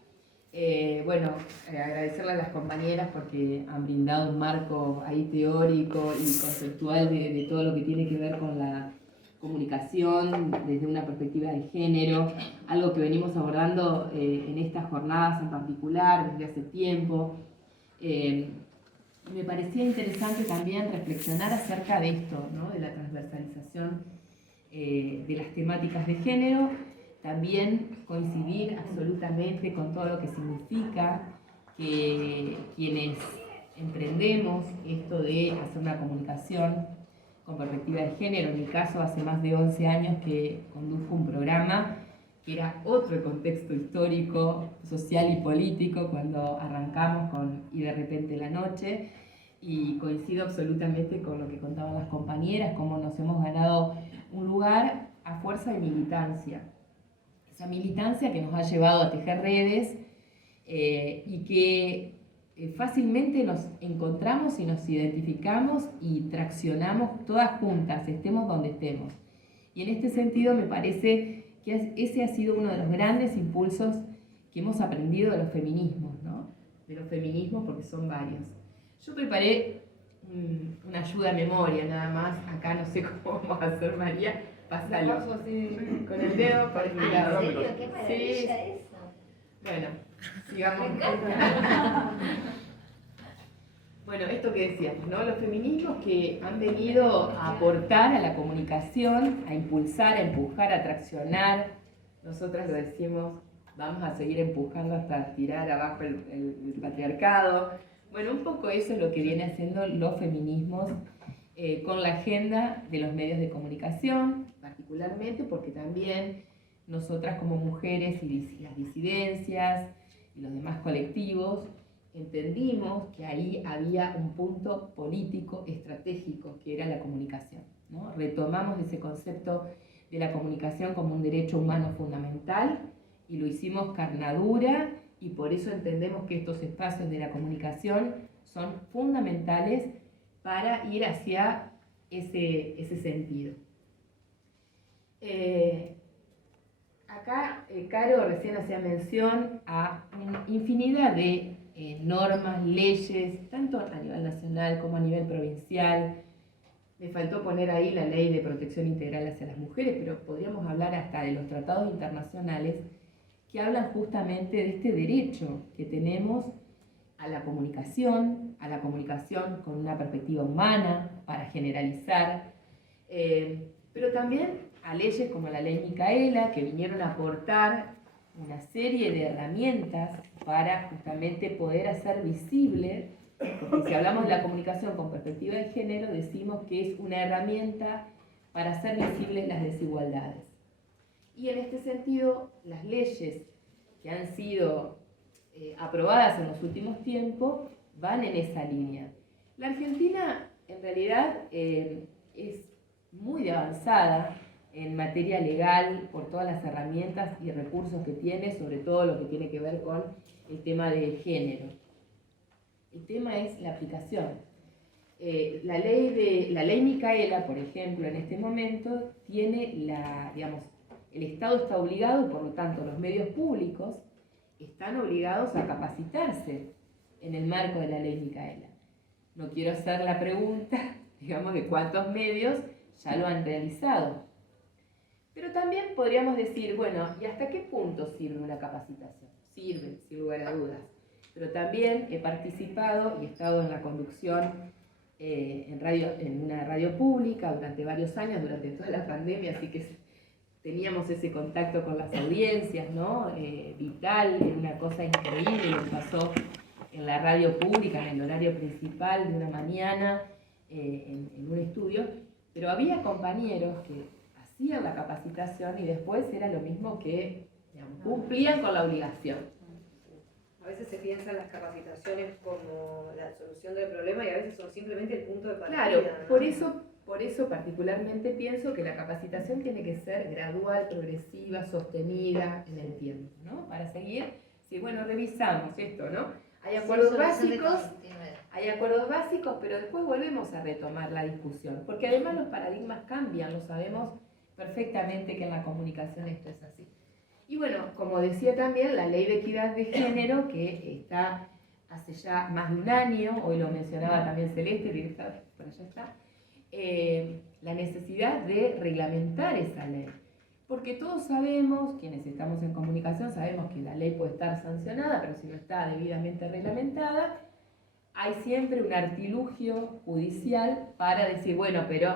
Bueno, agradecerle a las compañeras porque han brindado un marco ahí teórico y conceptual de todo lo que tiene que ver con la comunicación desde una perspectiva de género, algo que venimos abordando en estas jornadas en particular desde hace tiempo. Me parecía interesante también reflexionar acerca de esto, ¿no? De la transversalización de las temáticas de género, también coincidir absolutamente con todo lo que significa que quienes emprendemos esto de hacer una comunicación con perspectiva de género. En mi caso, hace más de 11 años que conduzco un programa que era otro contexto histórico, social y político cuando arrancamos con Y de repente la noche, y coincido absolutamente con lo que contaban las compañeras, cómo nos hemos ganado un lugar a fuerza de militancia. Esa militancia que nos ha llevado a tejer redes y que fácilmente nos encontramos y nos identificamos y traccionamos todas juntas, estemos donde estemos. Y en este sentido me parece que ese ha sido uno de los grandes impulsos que hemos aprendido de los feminismos, ¿no? De los feminismos, porque son varios. Yo preparé una ayuda a memoria nada más, acá no sé cómo vamos a hacer, María, pásalo así, con el dedo por el lado. ¿En serio? ¡Qué maravilla Sí. eso! Bueno, sigamos. Bueno, esto que decíamos, ¿no? Los feminismos que han venido a aportar a la comunicación, a impulsar, a empujar, a traccionar. Nosotras lo decimos, vamos a seguir empujando hasta tirar abajo el patriarcado. Bueno, un poco eso es lo que viene haciendo los feminismos con la agenda de los medios de comunicación, particularmente porque también nosotras como mujeres y las disidencias y los demás colectivos entendimos que ahí había un punto político estratégico que era la comunicación, ¿no? Retomamos ese concepto de la comunicación como un derecho humano fundamental y lo hicimos carnadura, y por eso entendemos que estos espacios de la comunicación son fundamentales para ir hacia ese sentido. Acá Caro recién hacía mención a una infinidad de normas, leyes, tanto a nivel nacional como a nivel provincial. Me faltó poner ahí la Ley de Protección Integral hacia las Mujeres, pero podríamos hablar hasta de los tratados internacionales que hablan justamente de este derecho que tenemos a la comunicación con una perspectiva humana, para generalizar, pero también a leyes como la Ley Micaela, que vinieron a aportar una serie de herramientas para justamente poder hacer visible, porque si hablamos de la comunicación con perspectiva de género, decimos que es una herramienta para hacer visibles las desigualdades. Y en este sentido, las leyes que han sido aprobadas en los últimos tiempos van en esa línea. La Argentina, en realidad, es muy avanzada en materia legal por todas las herramientas y recursos que tiene, sobre todo lo que tiene que ver con el tema de género. El tema es la aplicación. La ley Micaela, por ejemplo, en este momento tiene el Estado está obligado, y por lo tanto los medios públicos están obligados a capacitarse en el marco de la Ley Micaela. No quiero hacer la pregunta, de cuántos medios ya lo han realizado. Pero también podríamos decir, bueno, ¿y hasta qué punto sirve una capacitación? Sirve, sin lugar a dudas. Pero también he participado y he estado en la conducción en una radio pública durante varios años, durante toda la pandemia, así que teníamos ese contacto con las audiencias, ¿no? Vital, era una cosa increíble lo que pasó en la radio pública, en el horario principal de una mañana, en un estudio, pero había compañeros que hacían la capacitación y después era lo mismo que cumplían con la obligación. A veces se piensan las capacitaciones como la solución del problema y a veces son simplemente el punto de partida. Claro, ¿no? por eso particularmente pienso que la capacitación tiene que ser gradual, progresiva, sostenida en el tiempo, ¿no? Para seguir, si bueno, revisamos esto, ¿no? Hay acuerdos básicos, pero después volvemos a retomar la discusión, porque además los paradigmas cambian, lo sabemos perfectamente que en la comunicación esto es así. Y bueno, como decía también, la Ley de Equidad de Género, que está hace ya más de un año, hoy lo mencionaba también Celeste, directa, por allá está, la necesidad de reglamentar esa ley. Porque todos sabemos, quienes estamos en comunicación, sabemos que la ley puede estar sancionada, pero si no está debidamente reglamentada, hay siempre un artilugio judicial para decir, bueno, pero,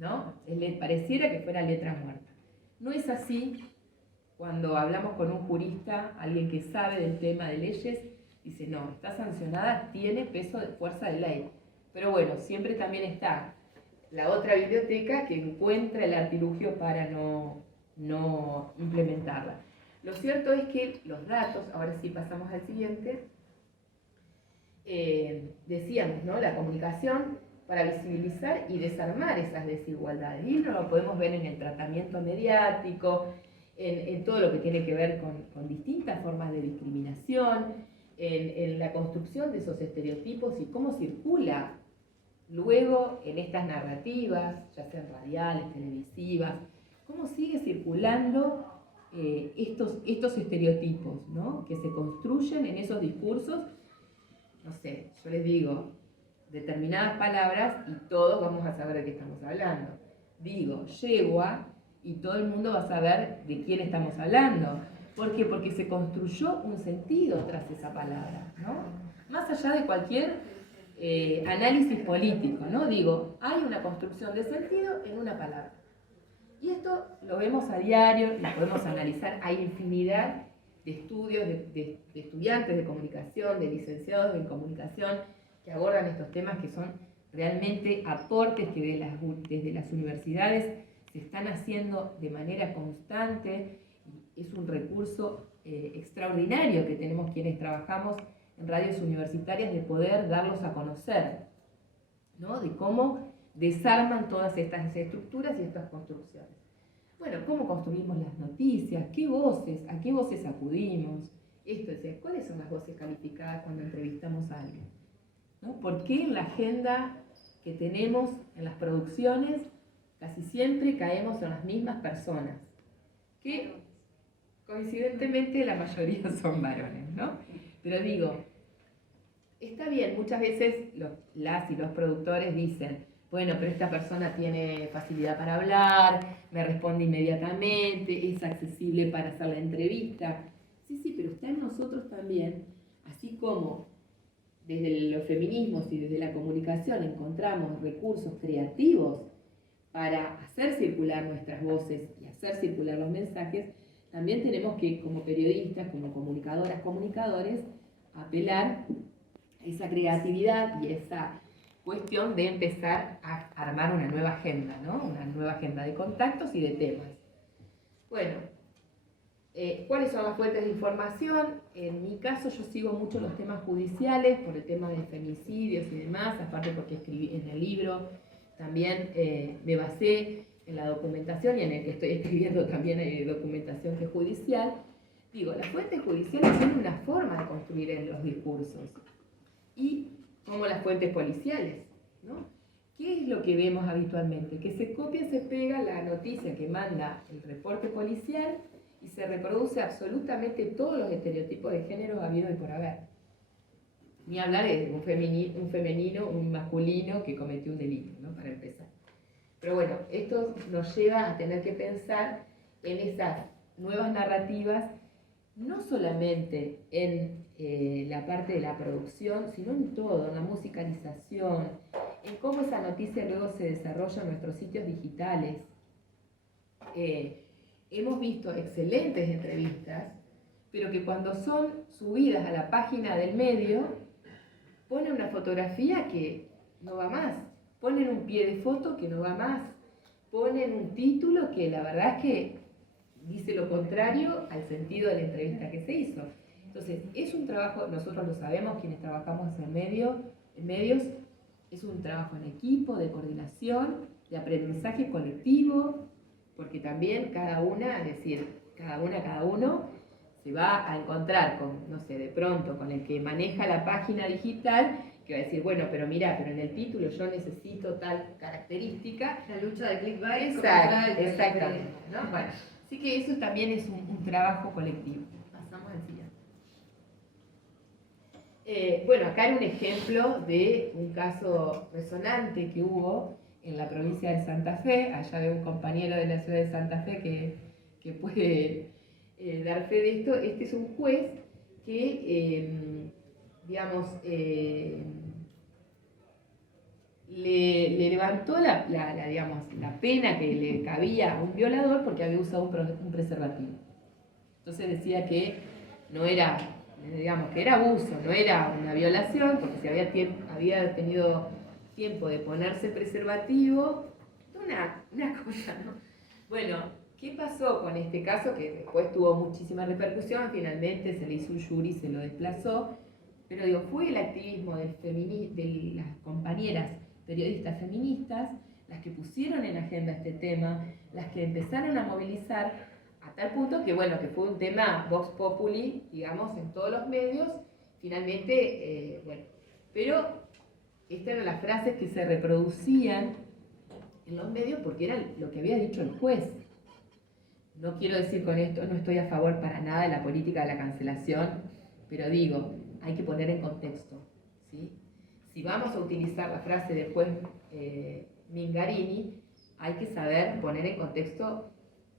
¿no? Pareciera que fuera letra muerta. No es así. Cuando hablamos con un jurista, alguien que sabe del tema de leyes, dice, no, está sancionada, tiene peso de fuerza de ley. Pero bueno, siempre también está la otra biblioteca que encuentra el artilugio para no implementarla. Lo cierto es que los datos, ahora sí pasamos al siguiente, decíamos, ¿no? La comunicación para visibilizar y desarmar esas desigualdades. Y no lo podemos ver en el tratamiento mediático, en todo lo que tiene que ver con distintas formas de discriminación, en la construcción de esos estereotipos y cómo circula luego en estas narrativas, ya sean radiales, televisivas, cómo sigue circulando estos estereotipos, ¿no? Que se construyen en esos discursos. No sé, yo les digo determinadas palabras y todos vamos a saber de qué estamos hablando. Digo yegua y todo el mundo va a saber de quién estamos hablando. ¿Por qué? Porque se construyó un sentido tras esa palabra, ¿no? Más allá de cualquier análisis político, ¿no? Digo, hay una construcción de sentido en una palabra. Y esto lo vemos a diario, lo podemos analizar, hay infinidad de estudios, de estudiantes de comunicación, de licenciados en comunicación, que abordan estos temas que son realmente aportes que desde las universidades se están haciendo de manera constante. Es un recurso extraordinario que tenemos quienes trabajamos en radios universitarias de poder darlos a conocer, ¿no? De cómo desarman todas estas estructuras y estas construcciones. Bueno, ¿cómo construimos las noticias? ¿A qué voces acudimos? Esto es, ¿cuáles son las voces calificadas cuando entrevistamos a alguien? ¿No? ¿Por qué en la agenda que tenemos en las producciones casi siempre caemos en las mismas personas? Que coincidentemente la mayoría son varones, ¿no? Pero digo, está bien, muchas veces las y los productores dicen, bueno, pero esta persona tiene facilidad para hablar, me responde inmediatamente, es accesible para hacer la entrevista. Sí, pero está en nosotros también, así como desde los feminismos y desde la comunicación encontramos recursos creativos para hacer circular nuestras voces y hacer circular los mensajes, también tenemos que, como periodistas, como comunicadoras, comunicadores, apelar a esa creatividad y esa cuestión de empezar a armar una nueva agenda, ¿no? Una nueva agenda de contactos y de temas. Bueno, ¿cuáles son las fuentes de información? En mi caso yo sigo mucho los temas judiciales por el tema de femicidios y demás, aparte porque escribí en el libro, también me basé en la documentación y en el que estoy escribiendo también hay documentación que es judicial. Digo, las fuentes judiciales son una forma de construir en los discursos. Y como las fuentes policiales, ¿no? ¿Qué es lo que vemos habitualmente? Que se copia y se pega la noticia que manda el reporte policial y se reproduce absolutamente todos los estereotipos de género habidos y por haber. Ni hablar de un femenino, un masculino que cometió un delito, ¿no? Para empezar. Pero bueno, esto nos lleva a tener que pensar en esas nuevas narrativas, no solamente en la parte de la producción, sino en todo, en la musicalización, en cómo esa noticia luego se desarrolla en nuestros sitios digitales. Hemos visto excelentes entrevistas, pero que cuando son subidas a la página del medio, ponen una fotografía que no va más, ponen un pie de foto que no va más, ponen un título que la verdad es que dice lo contrario al sentido de la entrevista que se hizo. Entonces, es un trabajo, nosotros lo sabemos, quienes trabajamos en medios, es un trabajo en equipo, de coordinación, de aprendizaje colectivo, porque también cada una, es decir, cada uno, se va a encontrar con, no sé, de pronto, con el que maneja la página digital, que va a decir, bueno, pero mira, pero en el título yo necesito tal característica. La lucha del clickbait. Exactamente, ¿no? Bueno, Así que eso también es un trabajo colectivo. Pasamos al siguiente. Bueno, acá hay un ejemplo de un caso resonante que hubo en la provincia de Santa Fe. Allá veo un compañero de la ciudad de Santa Fe que puede dar fe de esto. Este es un juez que, le levantó la pena que le cabía a un violador porque había usado un preservativo. Entonces decía que no era, que era abuso, no era una violación, porque si había tenido tiempo de ponerse preservativo, una cosa, ¿no? Bueno, ¿qué pasó con este caso? Que después tuvo muchísima repercusión, finalmente se le hizo un jury, se lo desplazó, pero digo, fue el activismo de las compañeras periodistas feministas las que pusieron en agenda este tema, las que empezaron a movilizar a tal punto que, bueno, que fue un tema vox populi, digamos, en todos los medios, finalmente, pero estas eran las frases que se reproducían en los medios porque era lo que había dicho el juez. No quiero decir con esto, no estoy a favor para nada de la política de la cancelación, pero digo, hay que poner en contexto, ¿sí? Si vamos a utilizar la frase del juez Mingarini, hay que saber poner en contexto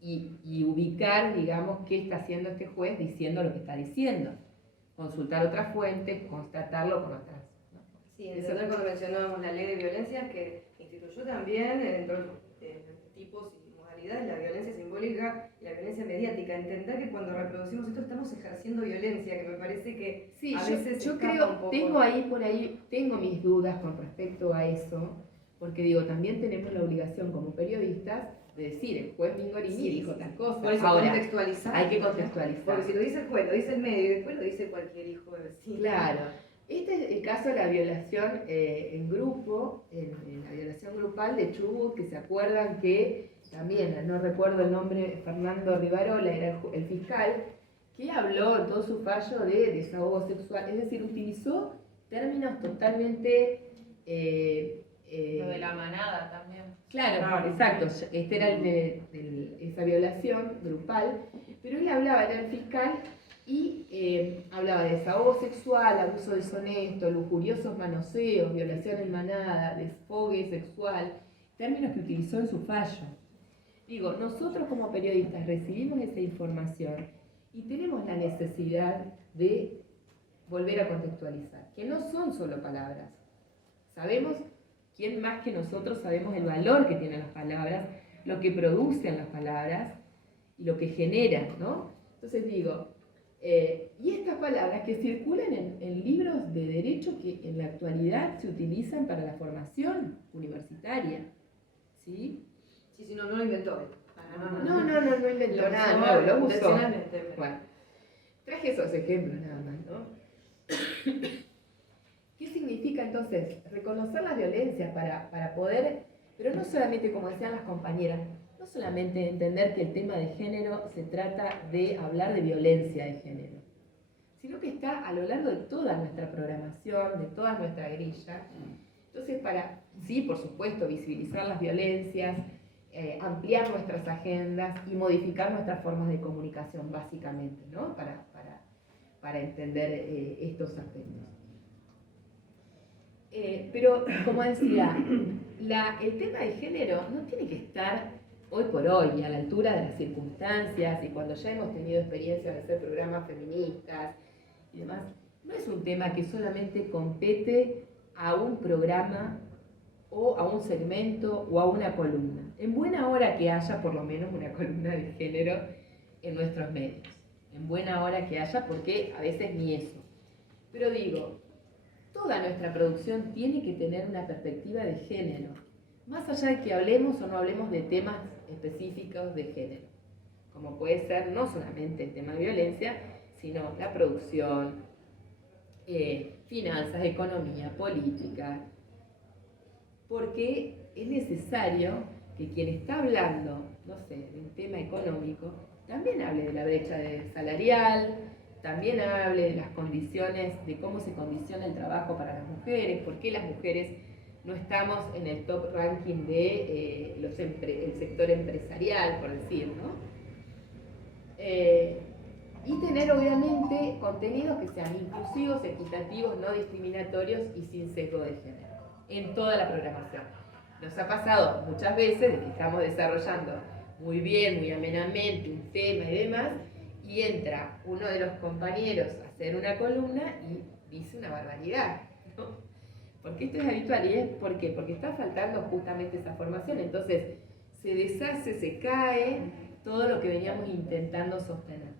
y ubicar, digamos, qué está haciendo este juez diciendo lo que está diciendo. Consultar otras fuentes, constatarlo con otras, ¿no? Sí, entender cuando mencionábamos la ley de violencia que instituyó también, dentro de tipos y modalidades, la violencia simbólica y la violencia mediática. Entender que cuando reproducimos esto estamos ejerciendo violencia, que me parece que sí, a veces yo escapa creo, un poco. tengo mis dudas con respecto a eso, porque digo, también tenemos la obligación como periodistas de decir, el juez Mingorini dijo tal cosa. Por eso ahora, contextualizar. hay que contextualizar. Porque si lo dice el juez, lo dice el medio y después lo dice cualquier hijo de vecino. Claro. Este es el caso de la violación en grupo, en la violación grupal de Chubut, que se acuerdan que también, no recuerdo el nombre, Fernando Rivarola era el fiscal, que habló en todo su fallo de desahogo sexual, es decir, utilizó términos totalmente... Lo de la manada también. Claro, exacto, este era esa violación grupal, pero él hablaba, era el fiscal, y hablaba de desahogo sexual, abuso deshonesto, lujuriosos manoseos, violación en manada, desfogue sexual, términos que utilizó en su fallo. Digo, nosotros como periodistas recibimos esa información y tenemos la necesidad de volver a contextualizar, que no son solo palabras. Sabemos, quién más que nosotros sabemos el valor que tienen las palabras, lo que producen las palabras y lo que generan, ¿no? Entonces digo, y estas palabras que circulan en libros de derecho que en la actualidad se utilizan para la formación universitaria, ¿sí? Sí, no lo inventó. No inventó nada nuevo, lo usó. Intencionalmente. Bueno, traje esos ejemplos nada más, ¿no? ¿Qué significa entonces? Reconocer las violencias para poder, pero no solamente, como decían las compañeras, no solamente entender que el tema de género se trata de hablar de violencia de género, sino que está a lo largo de toda nuestra programación, de toda nuestra grilla. Entonces, sí, por supuesto, visibilizar las violencias, ampliar nuestras agendas y modificar nuestras formas de comunicación, básicamente, ¿no? Para entender estos aspectos. Pero, como decía, el tema de género no tiene que estar hoy por hoy a la altura de las circunstancias y cuando ya hemos tenido experiencia de hacer programas feministas y demás. No es un tema que solamente compete a un programa o a un segmento o a una columna. En buena hora que haya por lo menos una columna de género en nuestros medios. En buena hora que haya, porque a veces ni eso. Pero digo, toda nuestra producción tiene que tener una perspectiva de género, más allá de que hablemos o no hablemos de temas específicos de género, como puede ser no solamente el tema de violencia, sino la producción, finanzas, economía, política, porque es necesario que quien está hablando, no sé, de un tema económico, también hable de la brecha salarial, también hable de las condiciones, de cómo se condiciona el trabajo para las mujeres, por qué las mujeres no estamos en el top ranking de el sector empresarial, por decir, ¿no? Y tener obviamente contenidos que sean inclusivos, equitativos, no discriminatorios y sin sesgo de género en toda la programación. Nos ha pasado muchas veces de que estamos desarrollando muy bien, muy amenamente un tema y demás, y entra uno de los compañeros a hacer una columna y dice una barbaridad, ¿no? Porque esto es habitual. ¿Y es por qué? Porque está faltando justamente esa formación. Entonces se deshace, se cae todo lo que veníamos intentando sostener.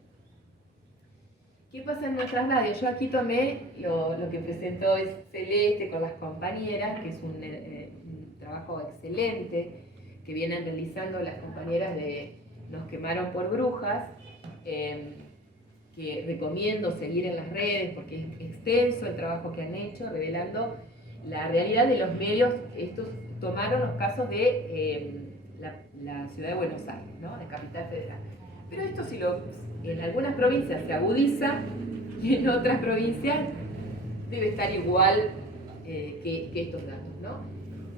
¿Qué pasa en nuestras radios? Yo aquí tomé lo que presentó Celeste con las compañeras, que es un trabajo excelente que vienen realizando las compañeras de Nos Quemaron por Brujas, que recomiendo seguir en las redes porque es extenso el trabajo que han hecho, revelando la realidad de los medios. Estos tomaron los casos de la ciudad de Buenos Aires, ¿no? De Capital Federal. Pero esto en algunas provincias se agudiza y en otras provincias debe estar igual que estos datos, ¿no?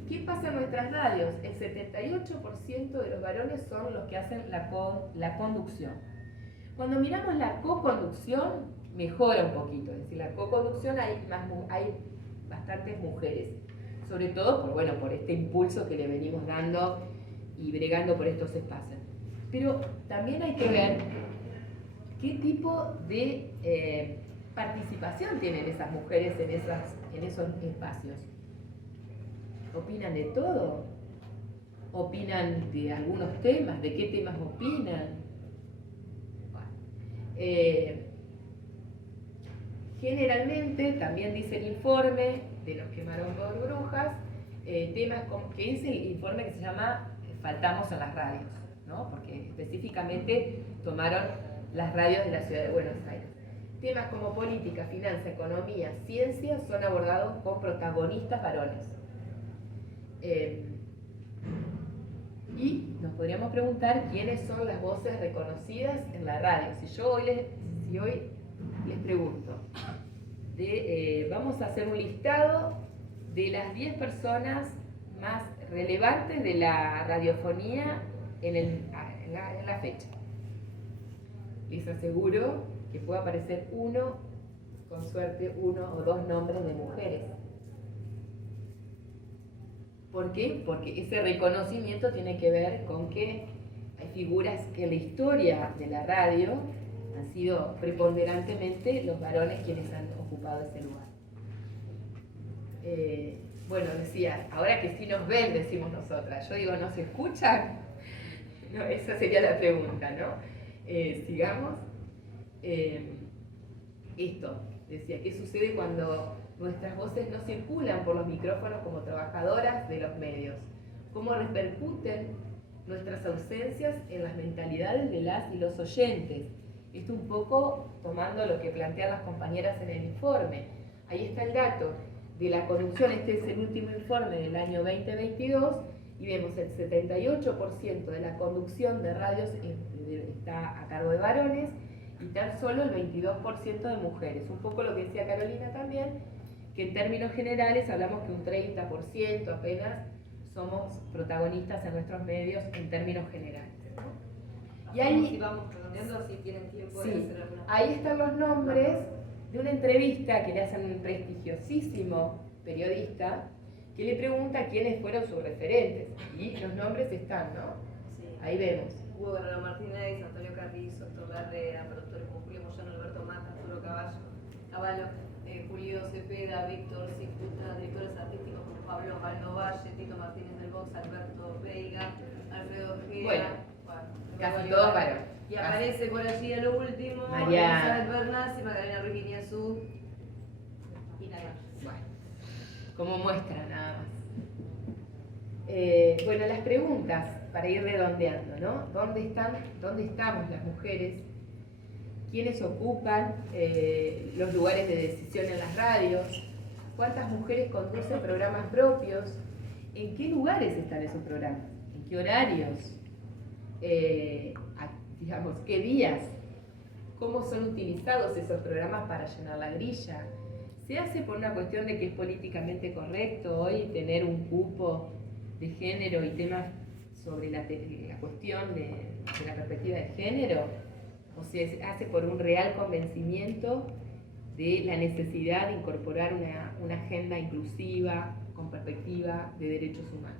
¿Qué pasa en nuestras radios? El 78% de los varones son los que hacen la conducción. Cuando miramos la co-conducción, mejora un poquito. Es decir, la co-conducción hay bastantes mujeres, sobre todo por este impulso que le venimos dando y bregando por estos espacios. Pero también hay que ver qué tipo de participación tienen esas mujeres en esos espacios. ¿Opinan de todo? ¿Opinan de algunos temas? ¿De qué temas opinan? Generalmente, también dice el informe de Nos Quemaron por Brujas, temas que es el informe que se llama Faltamos en las radios, ¿no? Porque específicamente tomaron las radios de la ciudad de Buenos Aires. Temas como política, finanza, economía, ciencia son abordados con protagonistas varones. Y nos podríamos preguntar quiénes son las voces reconocidas en la radio. Si hoy les pregunto, vamos a hacer un listado de las 10 personas más relevantes de la radiofonía en la fecha. Les aseguro que puede aparecer con suerte, uno o dos nombres de mujeres. ¿Por qué? Porque ese reconocimiento tiene que ver con que hay figuras que en la historia de la radio han sido preponderantemente los varones quienes han ocupado ese lugar. Decía, ahora que sí nos ven, decimos nosotras. Yo digo, ¿no se escuchan? No, esa sería la pregunta, ¿no? Sigamos. Esto, decía, ¿qué sucede cuando nuestras voces no circulan por los micrófonos como trabajadoras de los medios? ¿Cómo repercuten nuestras ausencias en las mentalidades de las y los oyentes? Esto un poco tomando lo que plantean las compañeras en el informe. Ahí está el dato de la conducción. Este es el último informe del año 2022 y vemos el 78% de la conducción de radios está a cargo de varones y tan solo el 22% de mujeres. Un poco lo que decía Carolina también, que en términos generales hablamos que un 30% apenas somos protagonistas en nuestros medios en términos generales, ¿no? Y ahí vamos redondeando, así tienen tiempo de sí, hacer alguna. ahí están los nombres de una entrevista que le hacen un prestigiosísimo periodista que le pregunta quiénes fueron sus referentes. Y los nombres están, ¿no? Sí. Ahí vemos. Hugo Guerrero Martínez, Antonio Carrizo, Héctor Barrera, productores como Julio Moyano, Alberto Mata, Arturo Caballo, Julio Cepeda, Víctor Cicuta, directores artísticos como Pablo Galdo Valle, Tito Martínez del Box, Alberto Veiga, Alfredo Ojeda. Bueno, casi todos varones. Y aparece por allí en lo último Mariana Elizabeth Bernasi, Magdalena Ruiz Guiñazú y nada más. Bueno, como muestra nada más. Las preguntas para ir redondeando, ¿no? ¿Dónde estamos las mujeres? ¿Quiénes ocupan los lugares de decisión en las radios? ¿Cuántas mujeres conducen programas propios? ¿En qué lugares están esos programas? ¿En qué horarios? ¿Qué días? ¿Cómo son utilizados esos programas para llenar la grilla? ¿Se hace por una cuestión de que es políticamente correcto hoy tener un cupo de género y temas sobre la cuestión de la perspectiva de género? o sea, se hace por un real convencimiento de la necesidad de incorporar una agenda inclusiva, con perspectiva de derechos humanos.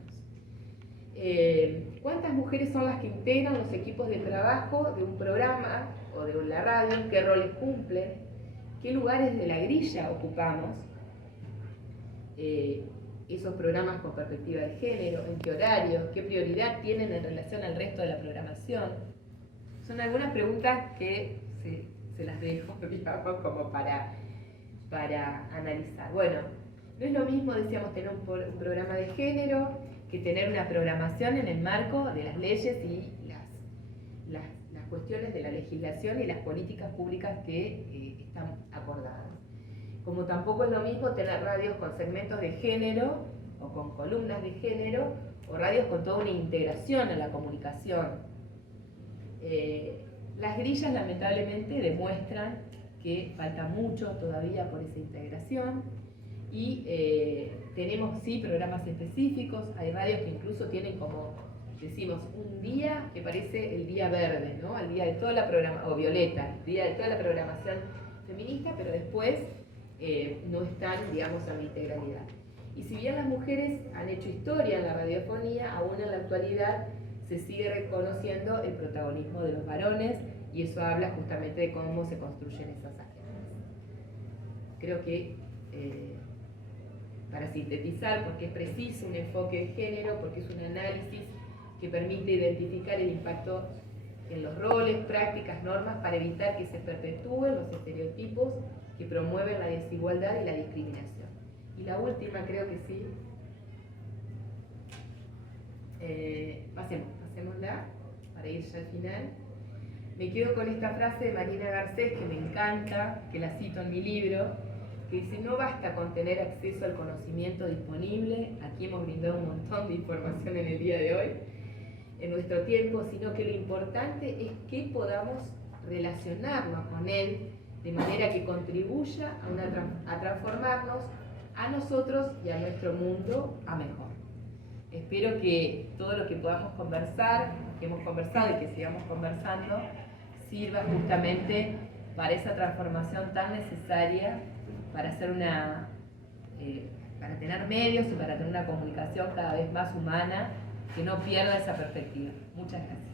¿Cuántas mujeres son las que integran los equipos de trabajo de un programa o de la radio? ¿Qué roles cumplen? ¿Qué lugares de la grilla ocupamos? Esos programas con perspectiva de género, en qué horario, qué prioridad tienen en relación al resto de la programación. Son algunas preguntas que se las dejo, digamos, como para analizar. Bueno, no es lo mismo, decíamos, tener un programa de género que tener una programación en el marco de las leyes y las cuestiones de la legislación y las políticas públicas que están acordadas. Como tampoco es lo mismo tener radios con segmentos de género o con columnas de género o radios con toda una integración en la comunicación. Las grillas lamentablemente demuestran que falta mucho todavía por esa integración y tenemos sí programas específicos, hay radios que incluso tienen como, decimos, un día que parece el día verde, ¿no? El día de toda la programación, o violeta, el día de toda la programación feminista, pero después no están, digamos, en la integralidad. Y si bien las mujeres han hecho historia en la radiofonía, aún en la actualidad se sigue reconociendo el protagonismo de los varones y eso habla justamente de cómo se construyen esas agendas. Creo que, para sintetizar, porque es preciso un enfoque de género, porque es un análisis que permite identificar el impacto en los roles, prácticas, normas para evitar que se perpetúen los estereotipos que promueven la desigualdad y la discriminación. Y la última, creo que sí. Pasémosla para ir ya al final. Me quedo con esta frase de Marina Garcés que me encanta, que la cito en mi libro, que dice: no basta con tener acceso al conocimiento disponible, aquí hemos brindado un montón de información en el día de hoy, en nuestro tiempo, sino que lo importante es que podamos relacionarnos con él de manera que contribuya a transformarnos a nosotros y a nuestro mundo a mejor. Espero que todo lo que podamos conversar, que hemos conversado y que sigamos conversando, sirva justamente para esa transformación tan necesaria para hacer para tener medios y para tener una comunicación cada vez más humana que no pierda esa perspectiva. Muchas gracias.